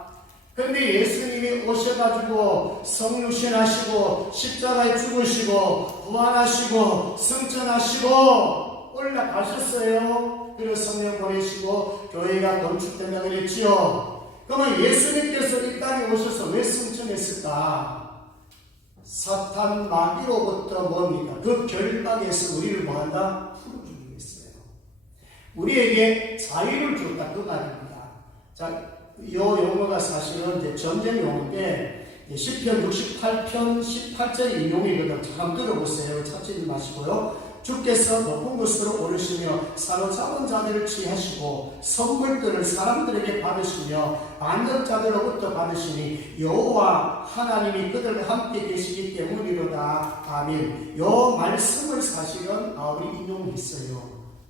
그런데 예수님이 오셔가지고 성육신하시고 십자가에 죽으시고 부활하시고 승천하시고 올라가셨어요. 그리고 성령 보내시고 교회가 건축된다고 그랬지요. 그러면 예수님께서 이 땅에 오셔서 왜 승천했을까? 사탄 마귀로부터 뭡니까? 그 결박에서 우리를 뭐한다? 풀어주기 위해서요. 우리에게 자유를 줬다 그 말입니다. 자, 이 용어가 사실은 이제 전쟁 용어인데 시편 68편 18절 인용이거든. 잠깐 들어보세요. 찾지 마시고요. 주께서 높은 곳으로 오르시며 사로잡은 자들을 취하시고 선물들을 사람들에게 받으시며 받는 자들로부터 받으시니 여호와 하나님이 그들과 함께 계시기 때문이로다. 아멘. 요 말씀을 사실은 바울이 인용했어요.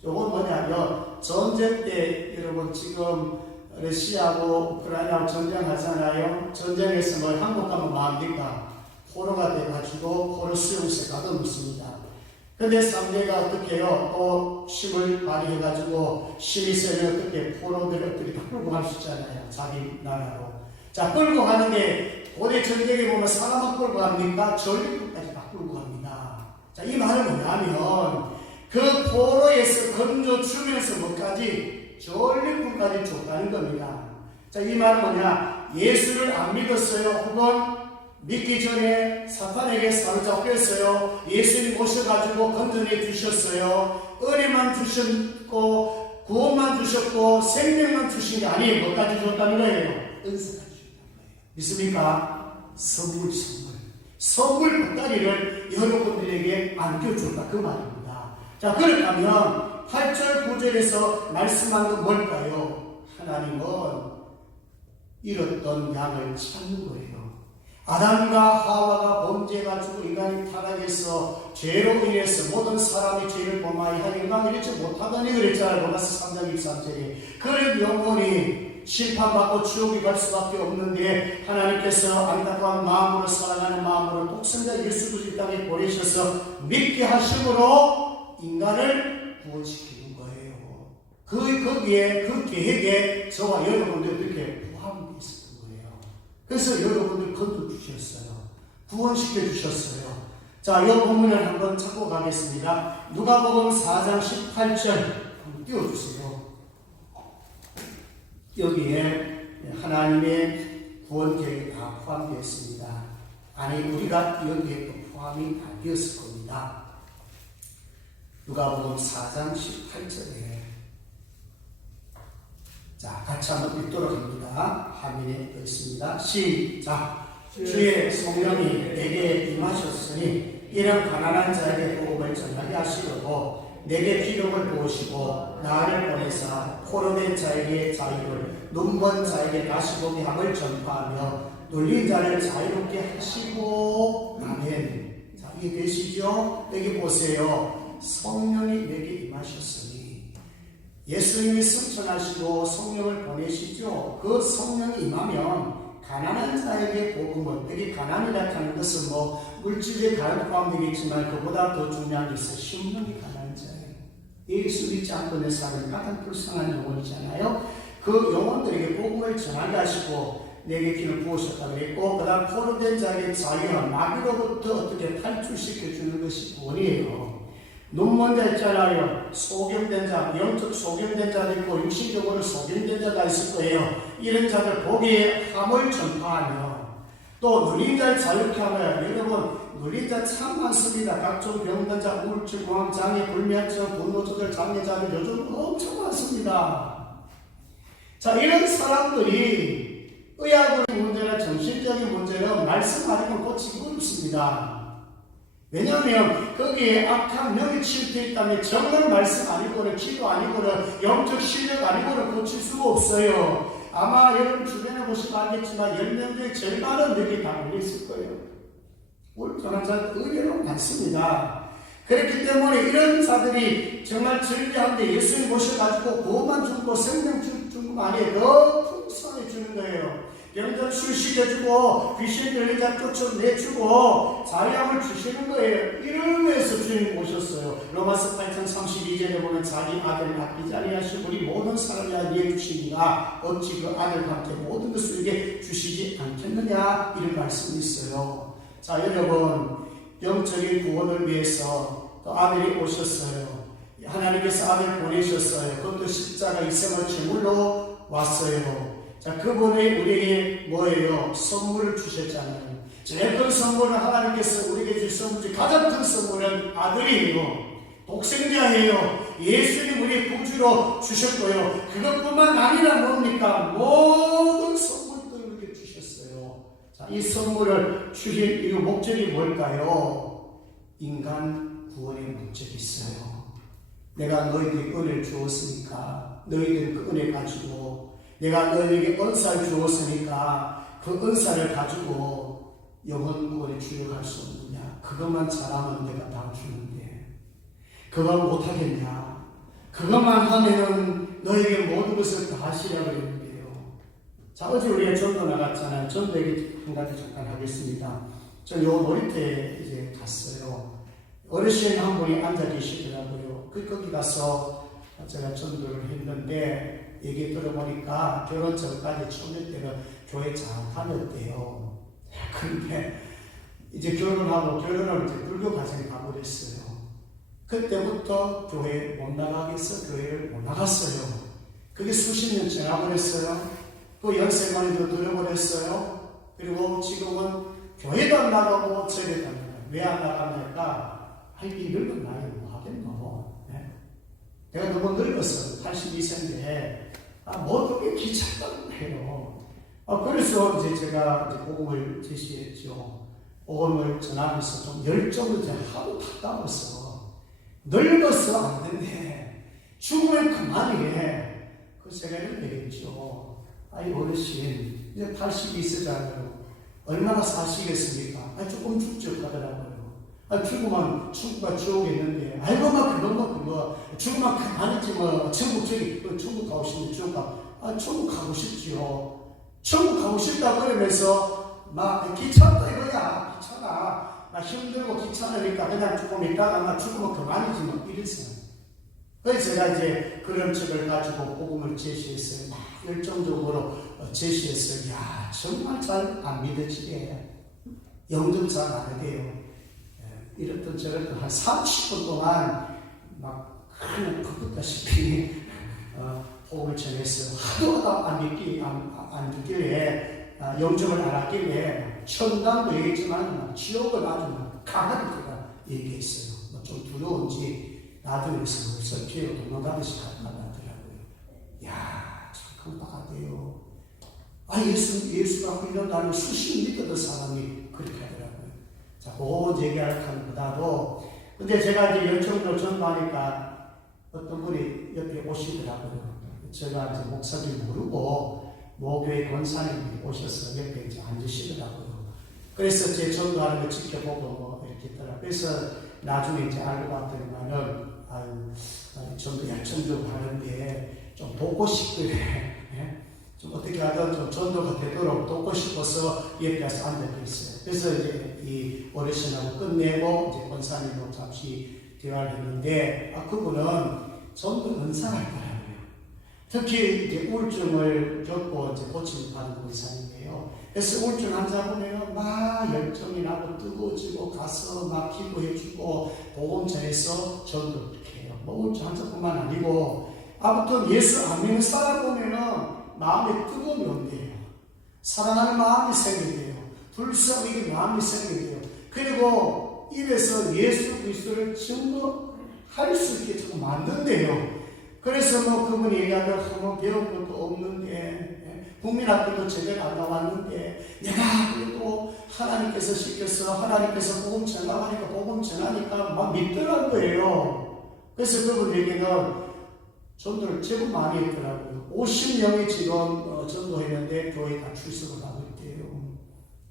요건 뭐냐면 전쟁 때 여러분 지금 러시아하고 우크라이나하고 전쟁하잖아요. 전쟁에서 뭐 한국 가면 뭐합니까? 포로가 돼가지고 포로 수용소에 가둬놓습니다. 근데 쌍배가 어떻게 해요? 또 힘을 발휘해가지고 힘이 세면 어떻게 포로들을 어떻게 다 끌고 갈 수 있잖아요. 자기 나라로. 자, 끌고 가는데 고대 전쟁에 보면 사람만 끌고 갑니까? 전리품까지 다 끌고 갑니다. 자, 이 말은 뭐냐면 그 포로에서 건져 주면서 뭐까지? 전리품까지 줬다는 겁니다. 자, 이 말은 뭐냐? 예수를 안 믿었어요. 혹은 믿기 전에 사탄에게 사로잡혔어요. 예수님 오셔가지고 건져내 주셨어요. 은혜만 주셨고 구원만 주셨고 생명만 주신 게 아니에요. 뭐까지 줬다는 거예요? 은사까지 줬다는 거예요. 믿습니까? 선물 보따리를 여러분들에게 안겨줬다 그 말입니다. 자, 그렇다면 8절 9절에서 말씀한 건 뭘까요? 하나님은 잃었던 양을 찾는 거예요. 아담과 하와가 범죄가지고 인간이 타락해서 죄로 인해서 모든 사람이 죄를 범하여 인간을 잃지 못하다니 그랬잖아요. 로마서 3장 23절에. 그런 영혼이 심판받고 지옥에 갈 수밖에 없는데 하나님께서 안타까운 마음으로 사랑하는 마음으로 독생자 예수 그리스도 이 땅에 보내셔서 믿게 하심으로 인간을 구원시키는 거예요. 거기에 그 계획에 저와 여러분들 어떻게 포함되어 있었던 거예요. 그래서 여러분들 건져주셨어요. 구원시켜주셨어요. 자, 이 본문을 한번 찾고 가겠습니다. 누가복음 4장 18절 한번 띄워주세요. 여기에 하나님의 구원 계획이 다 포함되어 있습니다. 아니, 우리가 여기에 또 포함이 안 되었을 겁니다. 누가복음 4장 18절에 자, 같이 한번 읽도록 합니다. 화면에 있습니다. 시작. 주의 성령이 내게 임하셨으니 이런 가난한 자에게 복음을 전하게 하시려고 내게 기력을 부으시고 나를 보내사 포로된 자에게 자유를 눈먼 자에게 다시 보게 함을 전파하며 눌린 자를 자유롭게 하시고 아멘. 자, 이게 되시죠? 여기 보세요. 성령이 내게 임하셨으니 예수님이 승천하시고 성령을 보내시죠. 그 성령이 임하면 가난한 자에게 복음을, 여기 가난이라 하는 것은 물질에 포함되겠지만 그보다 더 중요한 것은 심령이 가난한 자예요. 예수 믿지 않고 내 삶은 가장 불쌍한 영혼이잖아요. 그 영혼들에게 복음을 전하게 하시고 내게 기를 부으셨다고 했고, 그 다음 포로된 자에게 자유와 마귀로부터 어떻게 탈출시켜 주는 것이 구원이에요. 눈먼 자 있잖아요. 소경된 자, 영적 소경된 자도 있고 육신적으로 소경된 자가 있을 거예요. 이런 자들 보기에 함을 전파하며 또 눌린 자를 자유케 하며, 여러분 눌린 자 참 많습니다. 각종 병든 자, 우울증, 공황 장애, 불면증, 분노 조절 장애자들 요즘 엄청 많습니다. 자, 이런 사람들이 의학적인 문제나 정신적인 문제는 말씀 아니면 고치기 어렵습니다. 왜냐하면 거기에 악한 명이 침투해 있다면 정말 말씀 아니고는 기도 아니고는 영적 실력 아니고는 고칠 수가 없어요. 아마 여러분 주변에 보시면 알겠지만 10명 중에 절반은 여기 다 걸려있을 거예요. 울편한 자들 의외로 많습니다. 그렇기 때문에 이런 자들이 정말 절대한데 예수님 모셔가지고 구원만 주고 생명 주는 것 아니에요. 더 풍성해 주는 거예요. 병든 수시켜주고 귀신 들린 자 쫓아내주고 자유함을 주시는 거예요. 이러면서 주님 오셨어요. 로마서 8장 32절에 보면 자기 아들을 아끼지 아니하시고 우리 모든 사람을 위해 주시니가 어찌 그 아들과 함께 모든 것을 위해 주시지 않겠느냐, 이런 말씀이 있어요. 자, 여러분 영적인 구원을 위해서 또 아들이 오셨어요. 하나님께서 아들 보내셨어요. 그것도 십자가 이생을 제물로 왔어요. 자, 그분이 우리에게 뭐예요? 선물을 주셨잖아요. 제일 큰 선물은 하나님께서 우리에게 주신 선물 중 가장 큰 선물은 아들이에요. 독생자예요. 예수님 우리 구주로 주셨고요. 그것뿐만 아니라 뭡니까? 모든 선물들을 우리에게 주셨어요. 자, 이 선물을 주신 이 목적이 뭘까요? 인간 구원의 목적이 있어요. 내가 너희에게 은혜를 주었으니까 너희들 그 은혜 가지고, 내가 너희에게 은사를 주었으니까 그 은사를 가지고 영혼 구원에 주역할 수 없느냐? 그것만 잘하면 내가 다 주는데 그걸 못하겠냐? 그것만 하면은 너에게 모든 것을 다 하시려고 했는데요. 자, 어제 우리가 전도 나갔잖아요. 전도 얘기 한 가지 잠깐 하겠습니다. 저 요 놀이터에 이제 갔어요. 어르신 한 분이 앉아 계시더라고요. 거기 가서 제가 전도를 했는데 얘기 들어보니까 결혼 전까지 초년 때는 교회 잘 다녔대요. 그런데 이제 결혼을 이제 불교 가정에 가버렸어요. 그때부터 교회 못 나가겠어, 교회를 못 나갔어요. 그게 수십 년 지나버렸어요. 또 연세만도 들어버렸어요. 그리고 지금은 교회도 안 나가고 절에도 안 나가요. 왜 안 나가니까 이 늙은 나이에 뭐 하겠노. 네? 내가 너무 늙었어. 82세인데 뭐 그렇게 귀찮다고 해요. 그래서 이제 제가 이제 복음을 제시했죠. 복음을 전하면서 좀 열정을 하도 답답했어. 늙어서 안 된대. 죽으면 그만이래. 그래서 제가 이렇게 얘기했죠. 아이 어르신 이제 82세잖아요. 얼마나 사시겠습니까? 조금 죽죠 하더라고요. 죽으면 천국과 지옥이 있는데 아이고 막 그거 죽으면 그만이지 뭐 천국 천국 가고 싶은데 천국 가고 싶지요. 천국 가고 싶다 그러면서 막 귀찮다 이거야. 귀찮아. 막 힘들고 귀찮으니까 그냥 조금 있다가 막 죽으면 그만이지 뭐 이랬어요. 그래서 제가 이제 그런 책을 가지고 복음을 제시했어요. 막 열정적으로 제시했어요. 야, 정말 잘 안 믿어지게. 영접 잘 안 해요. 이랬던 저랬던 한 30분 동안 막 그냥 그것다시피 복음을 전했어요. 하도 안 듣길래 영접을 안 하길래 천당도 얘기했지만 지옥을 아주 강하게 제가 얘기했어요. 좀 두려운지 나중에 설교에 도망가듯이 하더라고요. 야, 참 깜빡하대요. 예수가 이런다는 수십 믿었던 사람이 그렇게 하더라고요. 자, 그건 얘기할 것보다도, 근데 제가 이제 열정으로 전도하니까 어떤 분이 옆에 오시더라고요. 제가 이제 목사님 모르고, 모교회 권사님이 오셔서 옆에 이제 앉으시더라고요. 그래서 제 전도하는 거 지켜보고 뭐 이렇게 있더라고요. 그래서 나중에 이제 알고 봤더니만은, 전도 열정 좀 하는데 좀 돕고 싶더래. 좀 어떻게 하든 좀 전도가 되도록 돕고 싶어서 옆에 가서 앉아 있어요. 그래서 이제 이 어르신하고 끝내고 이제 권사님하고 잠시 대화를 했는데 그분은 전도 은사가 있더라고요. 특히 이제 우울증을 겪고 이제 고침을 받은 권사님이에요. 그래서 우울증 환자 보면 막 열정이 나고 뜨거워지고 가서 막 기도해주고 복음 전해서 전도 이렇게 해요. 뭐 우울증 환자뿐만 아니고 아무튼 예수 안 믿는 사람 보면은 마음에 뜨거움이 온대요. 사랑하는 마음이 생긴대요. 불쌍하게 마음이 생긴대요. 그리고 입에서 예수 그리스도를 증거할 수 있게 자꾸 만든대요. 그래서 뭐 그분이 얘기하면 한번 배운 것도 없는데 국민학교도 제대로 안 나왔는데 내가 그래도 하나님께서 시켜서 하나님께서 복음 전하니까 복음 전하니까 막 믿더란 거예요. 그래서 그분 얘기는 전도를 제법 많이 했더라고요. 50명이 지금 전도했는데 교회 다 출석을 하고 있대요.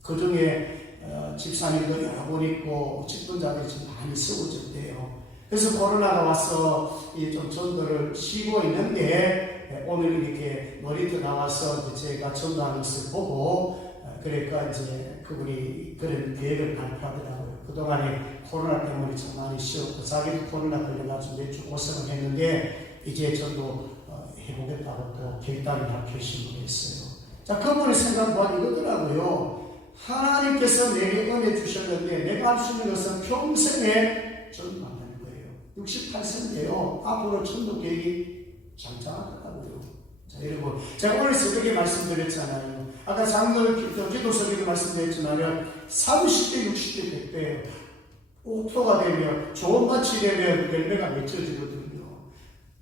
그 중에 집사님도 여러 분 있고 직분자들이 지금 많이 세워졌대요. 그래서 코로나가 와서 좀 전도를 쉬고 있는데 오늘 이렇게 머리도 나와서 제가 전도하는 것을 보고 그러니까 이제 그분이 그런 계획을 발표하더라고요. 그동안에 코로나 때문에 참 많이 쉬었고 자기도 코로나 걸려가지고 몇 주 고생을 했는데 이제 저도 해보겠다고 또 결단을 다 결심을 했어요. 자, 그분의 생각과 이거더라고요. 하나님께서 내게 은혜 주셨는데 내가 할 수 있는 것은 평생에 전도한다는 거예요. 68세인데요. 앞으로 전도 계획이 장장하더라고요. 자, 여러분, 제가 오늘 새벽에 말씀드렸잖아요. 아까 장로 기도서에도 말씀드렸지만 30대, 60대, 100대 옥토가 되면 좋은 밭이 되면 열매가 맺혀지거든요.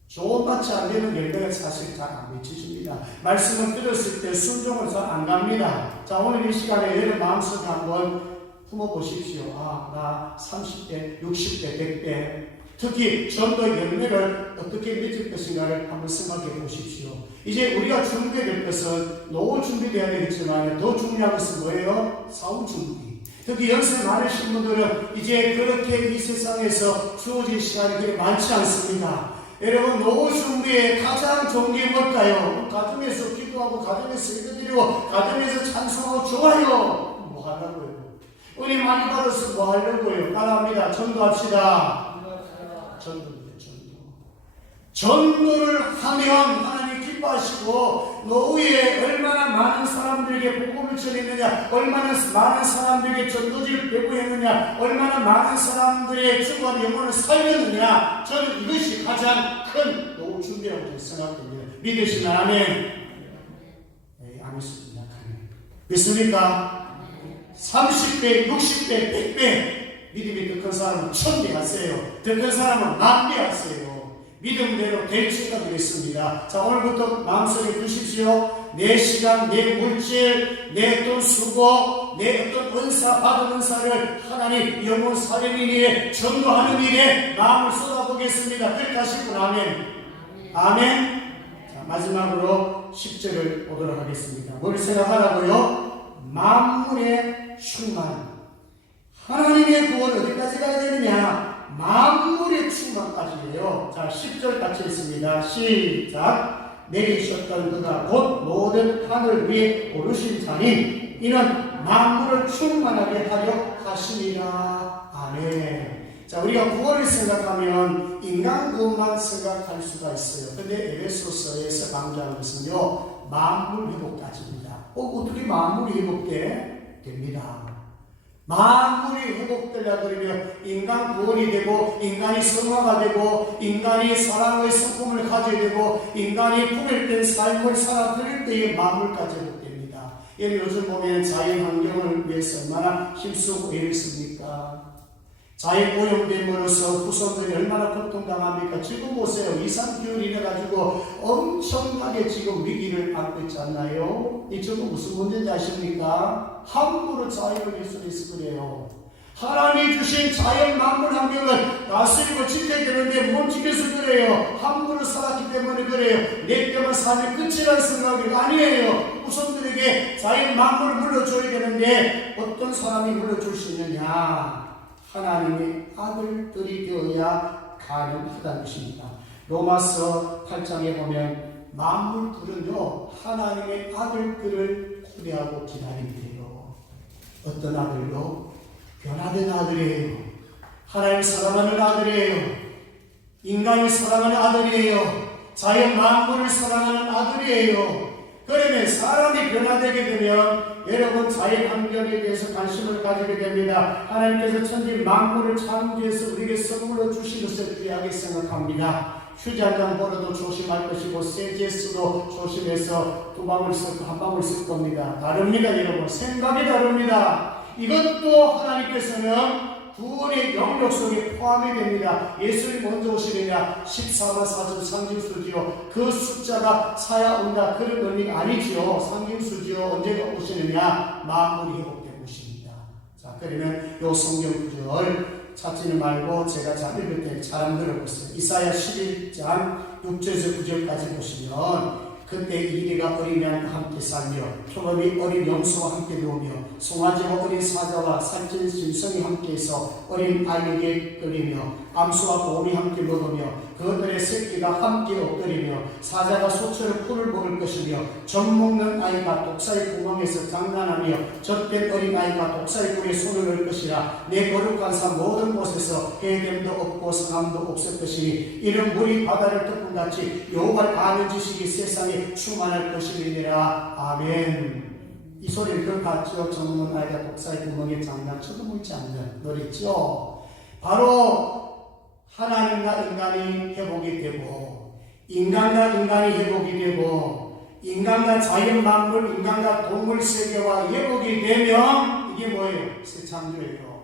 좋은 밭이 안 되면 열매가 사실 잘 안 맺혀집니다. 말씀을 들었을 때 순종을 잘 안 갑니다. 자, 오늘 이 시간에 여러분 마음속에 한번 품어보십시오. 나 30대, 60대, 100대 특히 전도 열매를 어떻게 맺을 것인가를 한번 생각해 보십시오. 이제 우리가 준비해야 될 것은 노후 준비되어야 되겠지만 더 중요한 것은 뭐예요? 사후 준비. 특히 연세 많으신 분들은 이제 그렇게 이 세상에서 주어질 시간이 그렇게 많지 않습니다. 여러분 노후 준비에 가장 좋은 게 뭘까요? 가정에서 기도하고 가정에서 예배드리고 가정에서 찬송하고 좋아요. 뭐 하려고요? 은혜 많이 받아서 뭐 하려고요? 따라합니다. 전도합시다. 전도입니다. 전도를 하면 하나님 기뻐하시고 노후에 얼마나 많은 사람들에게 복음을 전했느냐, 얼마나 많은 사람들에게 전도지를 배부했느냐, 얼마나 많은 사람들의 죽어간 영혼을 살렸느냐, 저는 이것이 가장 큰 노후 준비라고 생각됩니다. 믿으시면 아멘. 아멘 소리 약하네. 믿습니까? 30배, 60배, 100배 믿음이 더 큰 사람은 1000배 하세요. 더 큰 사람은 1000배 하세요. 믿음대로 될 생각이겠습니다. 자, 오늘부터 마음속에 두십시오. 내 시간, 내 물질, 내 어떤 수고, 내 어떤 은사, 받은 은사를 하나님 영혼 살리는 일에, 전도하는 일에 마음을 쏟아보겠습니다. 그렇게 하실 분 아멘. 아멘. 자, 마지막으로 10절을 보도록 하겠습니다. 뭘 생각하라고요? 만물의 충만. 하나님의 구원 어디까지 가야 되느냐? 만물의 충만까지예요. 자, 10절 같이 있습니다. 시작. 내게 주셨던 그가 곧 모든 하늘 위에 오르신 자니 이는 만물을 충만하게 하려 하시니라. 아멘. 자, 우리가 구원을 생각하면 인간 구원만 생각할 수가 있어요. 근데 에베소서에서 강조하는 것은요, 만물 회복까지입니다. 어떻게 만물이 회복돼? 됩니다. 만물이 회복되려 그러면 인간 구원이 되고, 인간이 성화가 되고, 인간이 사랑의 성품을 가져야 되고, 인간이 구별된 삶을 살아드릴 때에 만물까지 회복됩니다. 요즘 보면 자연 환경을 위해서 얼마나 힘쓰고 애를 씁니까? 자연 오염됨으로써 후손들이 얼마나 고통당합니까? 지금 보세요. 이상기온이 이래가지고 엄청나게 지금 위기를 안고 있지 않나요? 이 지금 무슨 문제인지 아십니까? 함부로 자연을 예술해서 그래요. 하나님이 주신 자연 만물 환경을 다스리고 지켜야 되는데 못 지켜서 그래요. 함부로 살았기 때문에 그래요. 내 때만 삶의 끝이라는 생각이 아니에요. 후손들에게 자연 만물을 물려줘야 되는데 어떤 사람이 물려줄 수 있느냐? 하나님의 아들들이 되어야 가능하다는 것입니다. 로마서 8장에 보면 만물들은요, 하나님의 아들들을 구대하고 기다린대요. 어떤 아들요? 변화된 아들이에요. 하나님 사랑하는 아들이에요. 인간을 사랑하는 아들이에요. 자연 만물을 사랑하는 아들이에요. 그러면 사람이 변화되게 되면 여러분 자연 환경에 대해서 관심을 가지게 됩니다. 하나님께서 천지 만물을 창조해서 우리에게 선물로 주신 것을 귀하게 생각합니다. 휴지 한 장 벌어도 조심할 것이고 세제수도 조심해서 두 방울 쓰고 한 방울 쓸 겁니다. 다릅니다 여러분. 생각이 다릅니다. 이것도 하나님께서는 구원의 영역 속에 포함이 됩니다. 예수님 먼저 오시느냐 14만 4천 상징수지요. 그 숫자가 사야 온다 그런 의미가 아니지요. 상징수지요. 언제가 오시느냐 만물이 회복되고 오십니다. 자, 그러면 요 성경 구절 찾지는 말고 제가 잘 읽을 때 잘 들어보세요. 이사야 11장 6절에서 9절까지 보시면 그때 이리가 어린 양과 함께 살며 초범이 어린 염소와 함께 누우며 송아지와 어린 사자와 살찐 짐승이 함께해서 어린 아이에게 끓이며 암수와 곰이 함께 먹으며 그들의 새끼가 함께 엎드리며 사자가 소처럼 풀을 먹을 것이며 젖 먹는 아이가 독사의 구멍에서 장난하며 젖된 어린 아이가 독사의 꿀에 손을 넣을 것이라. 내 거룩한 산 모든 곳에서 해됨도 없고 상함도 없을 것이니 이런 물이 바다를 덮음같이 여호와를 아는 지식이 세상에 충만할 것이니라. 아멘. 이 소리를 들어봤죠? 정문 아이가 독사의 구멍에 장난쳐도 묻지 않는 노래죠. 바로 하나님과 인간이 회복이 되고 인간과 인간이 회복이 되고 인간과 자연 만물, 인간과 동물 세계와 회복이 되면 이게 뭐예요? 새 창조예요.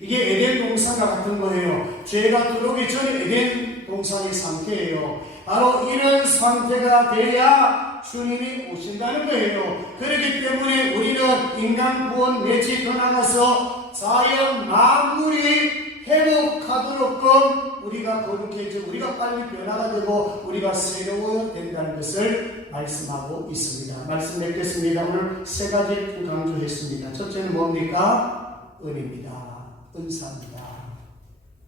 이게 에덴 동산과 같은 거예요. 죄가 들어오기 전에 에덴 동산의 상태예요. 바로 이런 상태가 돼야 주님이 오신다는 거예요. 그렇기 때문에 우리는 인간 구원 내지 더 나가서 자연 만물이 회복하도록끔 우리가 거룩해져 우리가 빨리 변화가 되고 우리가 새로워야 된다는 것을 말씀하고 있습니다. 말씀 맺겠습니다. 오늘 세 가지 강조했습니다. 첫째는 뭡니까? 은혜입니다. 은사입니다.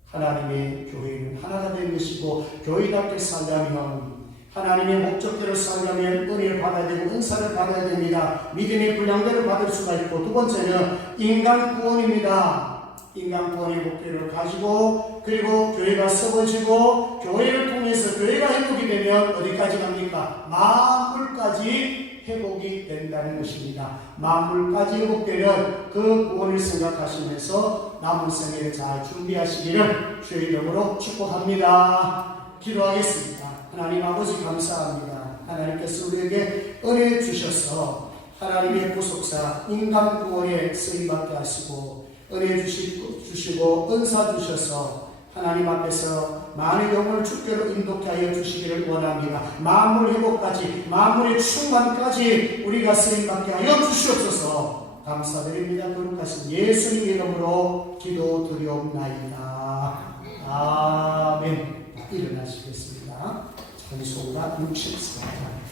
하나님의 교회는 하나가 된 것이고 교회답게 살려면 하나님의 목적대로 살려면 은혜를 받아야 되고 은사를 받아야 됩니다. 믿음의 분량대로 받을 수가 있고, 두 번째는 인간 구원입니다. 인간 구원의 목표를 가지고, 그리고 교회가 세워지고 교회를 통해서 교회가 회복이 되면 어디까지 갑니까? 만물까지 회복이 된다는 것입니다. 만물까지 회복되는 그 구원을 생각하시면서 남은 생애를 잘 준비하시기를 주의 이름으로 축복합니다. 기도하겠습니다. 하나님 아버지 감사합니다. 하나님께서 우리에게 은혜 주셔서 하나님의 구속사 인간 구원에 쓰임받게 하시고 은혜 주시고 은사 주셔서 하나님 앞에서 많은 영혼을 주께로 인도케 하여 주시기를 원합니다. 만물 회복까지, 만물의 충만까지 우리가 쓰임받게 하여 주시옵소서. 감사드립니다. 거룩하신 예수님 이름으로 기도드리옵나이다. 아멘. 일어나시겠습니다. 찬송가 64장.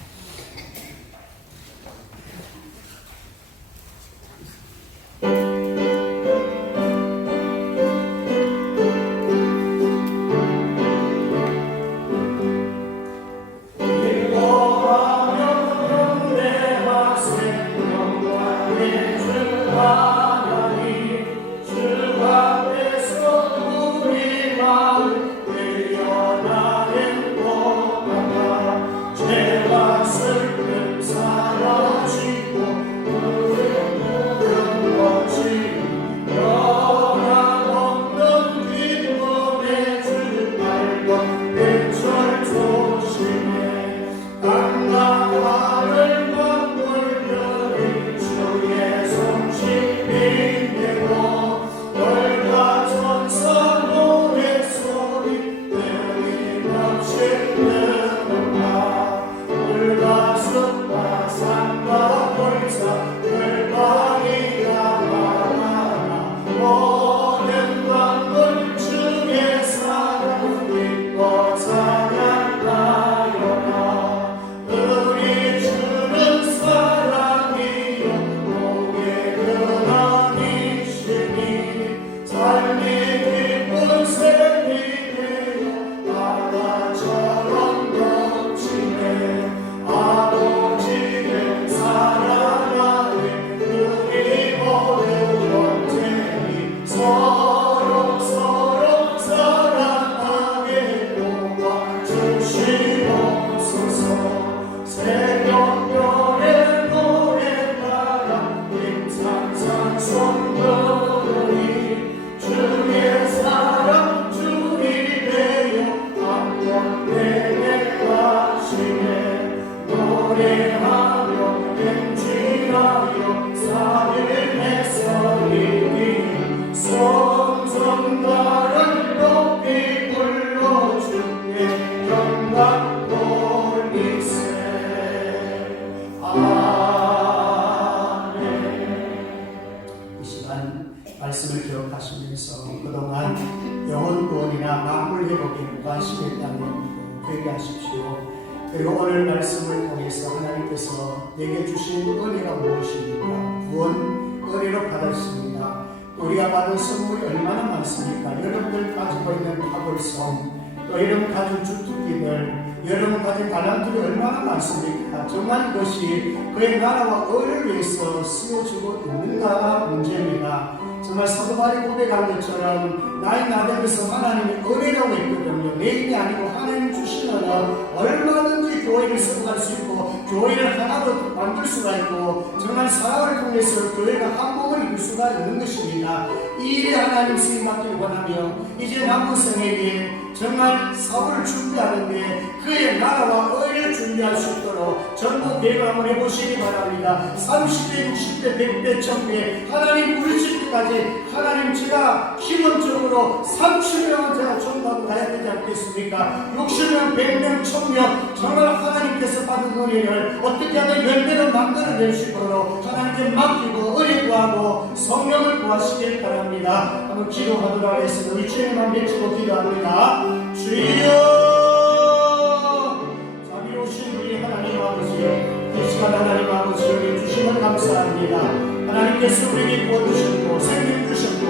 말씀을 기억하시면서 그동안 영혼 구원이나 만물 회복에 무관심이 있다면 회개하십시오. 그리고 오늘 말씀을 통해서 하나님께서 내게 주신 은혜가 무엇입니까? 구원 은혜로 받았습니다. 우리가 받은 선물이 얼마나 많습니까? 여러분들 가지고 있는 파벌성, 또 여러분 가진 주특기들, 여러분 가진 달란트가 얼마나 많습니까? 정말 이것이 그의 나라와 의를 위해서 쓰여지고 있는가 문제입니다. 정말 사도 바울이 고백한 것처럼 나의 나대에서 하나님의 은혜라고 했거든요. 내 힘이 아니고 하나님 주시면 얼마든지 교회를 세워갈 수 있고 교회를 하나로 만들 수가 있고 정말 사랑을 통해서 교회가 한 몸을 이룰 수가 있는 것입니다. 이 일에 하나님 쓰임받기를 원하며 이제 남은 생에게 정말 사업을 준비하는데 그의 나라와 의를 준비할 수 있도록 전부 계획을 한번 해보시기 바랍니다. 30배, 60배, 100배, 1000배 하나님 우리 집까지 하나님 제가 기본적으로 30명은 제가 전부하고 가야 되지 않겠습니까? 60명, 100명, 1000명 정말 하나님께서 받은 은혜를 어떻게 하면 열매를 만들어낼 수 있도록 하나님께 맡기고 은혜 구하고 성령을 구하시길 바랍니다. 한번 기도하도록 하겠습니다. 우리 주님만 외치고 기도합니다. 주여 자비로우신 우리 하나님 아버지 이 시간 하나님 아버지 여기 주심을 감사합니다. 하나님께서 우리에게 구원 주셨고 생명 주셨고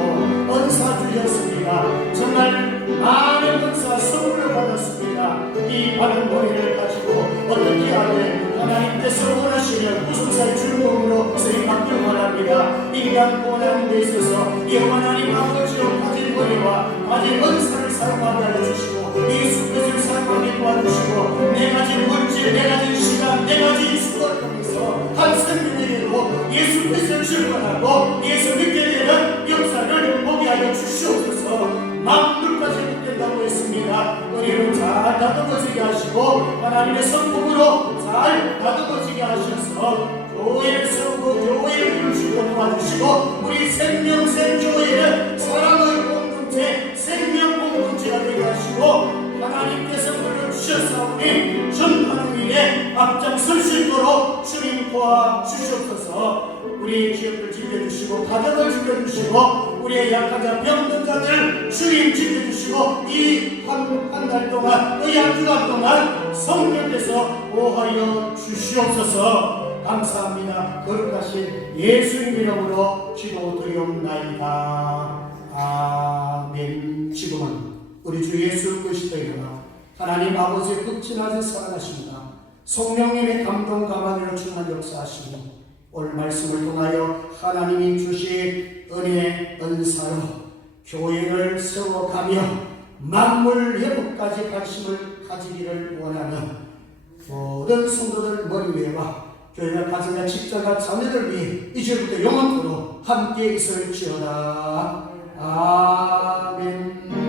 은사 주셨습니다. 정말 많은 은사 선물을 받았습니다. 이 받은 은혜를 가지고 나가는 데 있어서 영원하님 아버지로 가진 은혜와 가진 은사를 사용하게 하여 주시고 예수 그리스도를 사용하게 도와주시고 내 가진 물질, 내 가진 시간, 내 가진 수고를 통해서 한 생명에게로 예수 그리스도를 증거하고 예수 믿게 되는 역사를 보게 하여 주시옵소서. 만물까지 붙된다고 했습니다. 우리를 잘 다듬어지게 하시고 하나님의 성품으로 잘 다듬어지게 하셔서 교회를 세우고 교회를 이루시고 도와주시고 우리 생명생교회는 사랑의 공동체, 생명 공동체가 되게 하시고 하나님께서 불러주셨사오니 전하는 일에 앞장설 수 있도록 주님 도와주시옵소서. 우리 기업을 지켜주시고 가정을 지켜주시고 우리의 약한 자 병든 자들 주님 지켜주시고 이 한 달 동안 이 한 주간 동안 성령께서 보호하여 주시옵소서. 감사합니다. 거룩하신 예수님 이름으로 기도드리옵나이다. 아멘. 지금은 우리 주 예수 그리스도이로나 하나님 아버지의 극진하신 사랑하십니다. 성령님의 감동 감화로 충만 역사하시니 오늘 말씀을 통하여 하나님이 주신 은혜 은사로 교회를 세워가며 만물 예복까지 관심을 가지기를 원하는 모든 성도들 머리 위에와 교회와 가정과 직장과 자녀들 위해 이제부터 영원토록 함께 있을지어다. 아멘.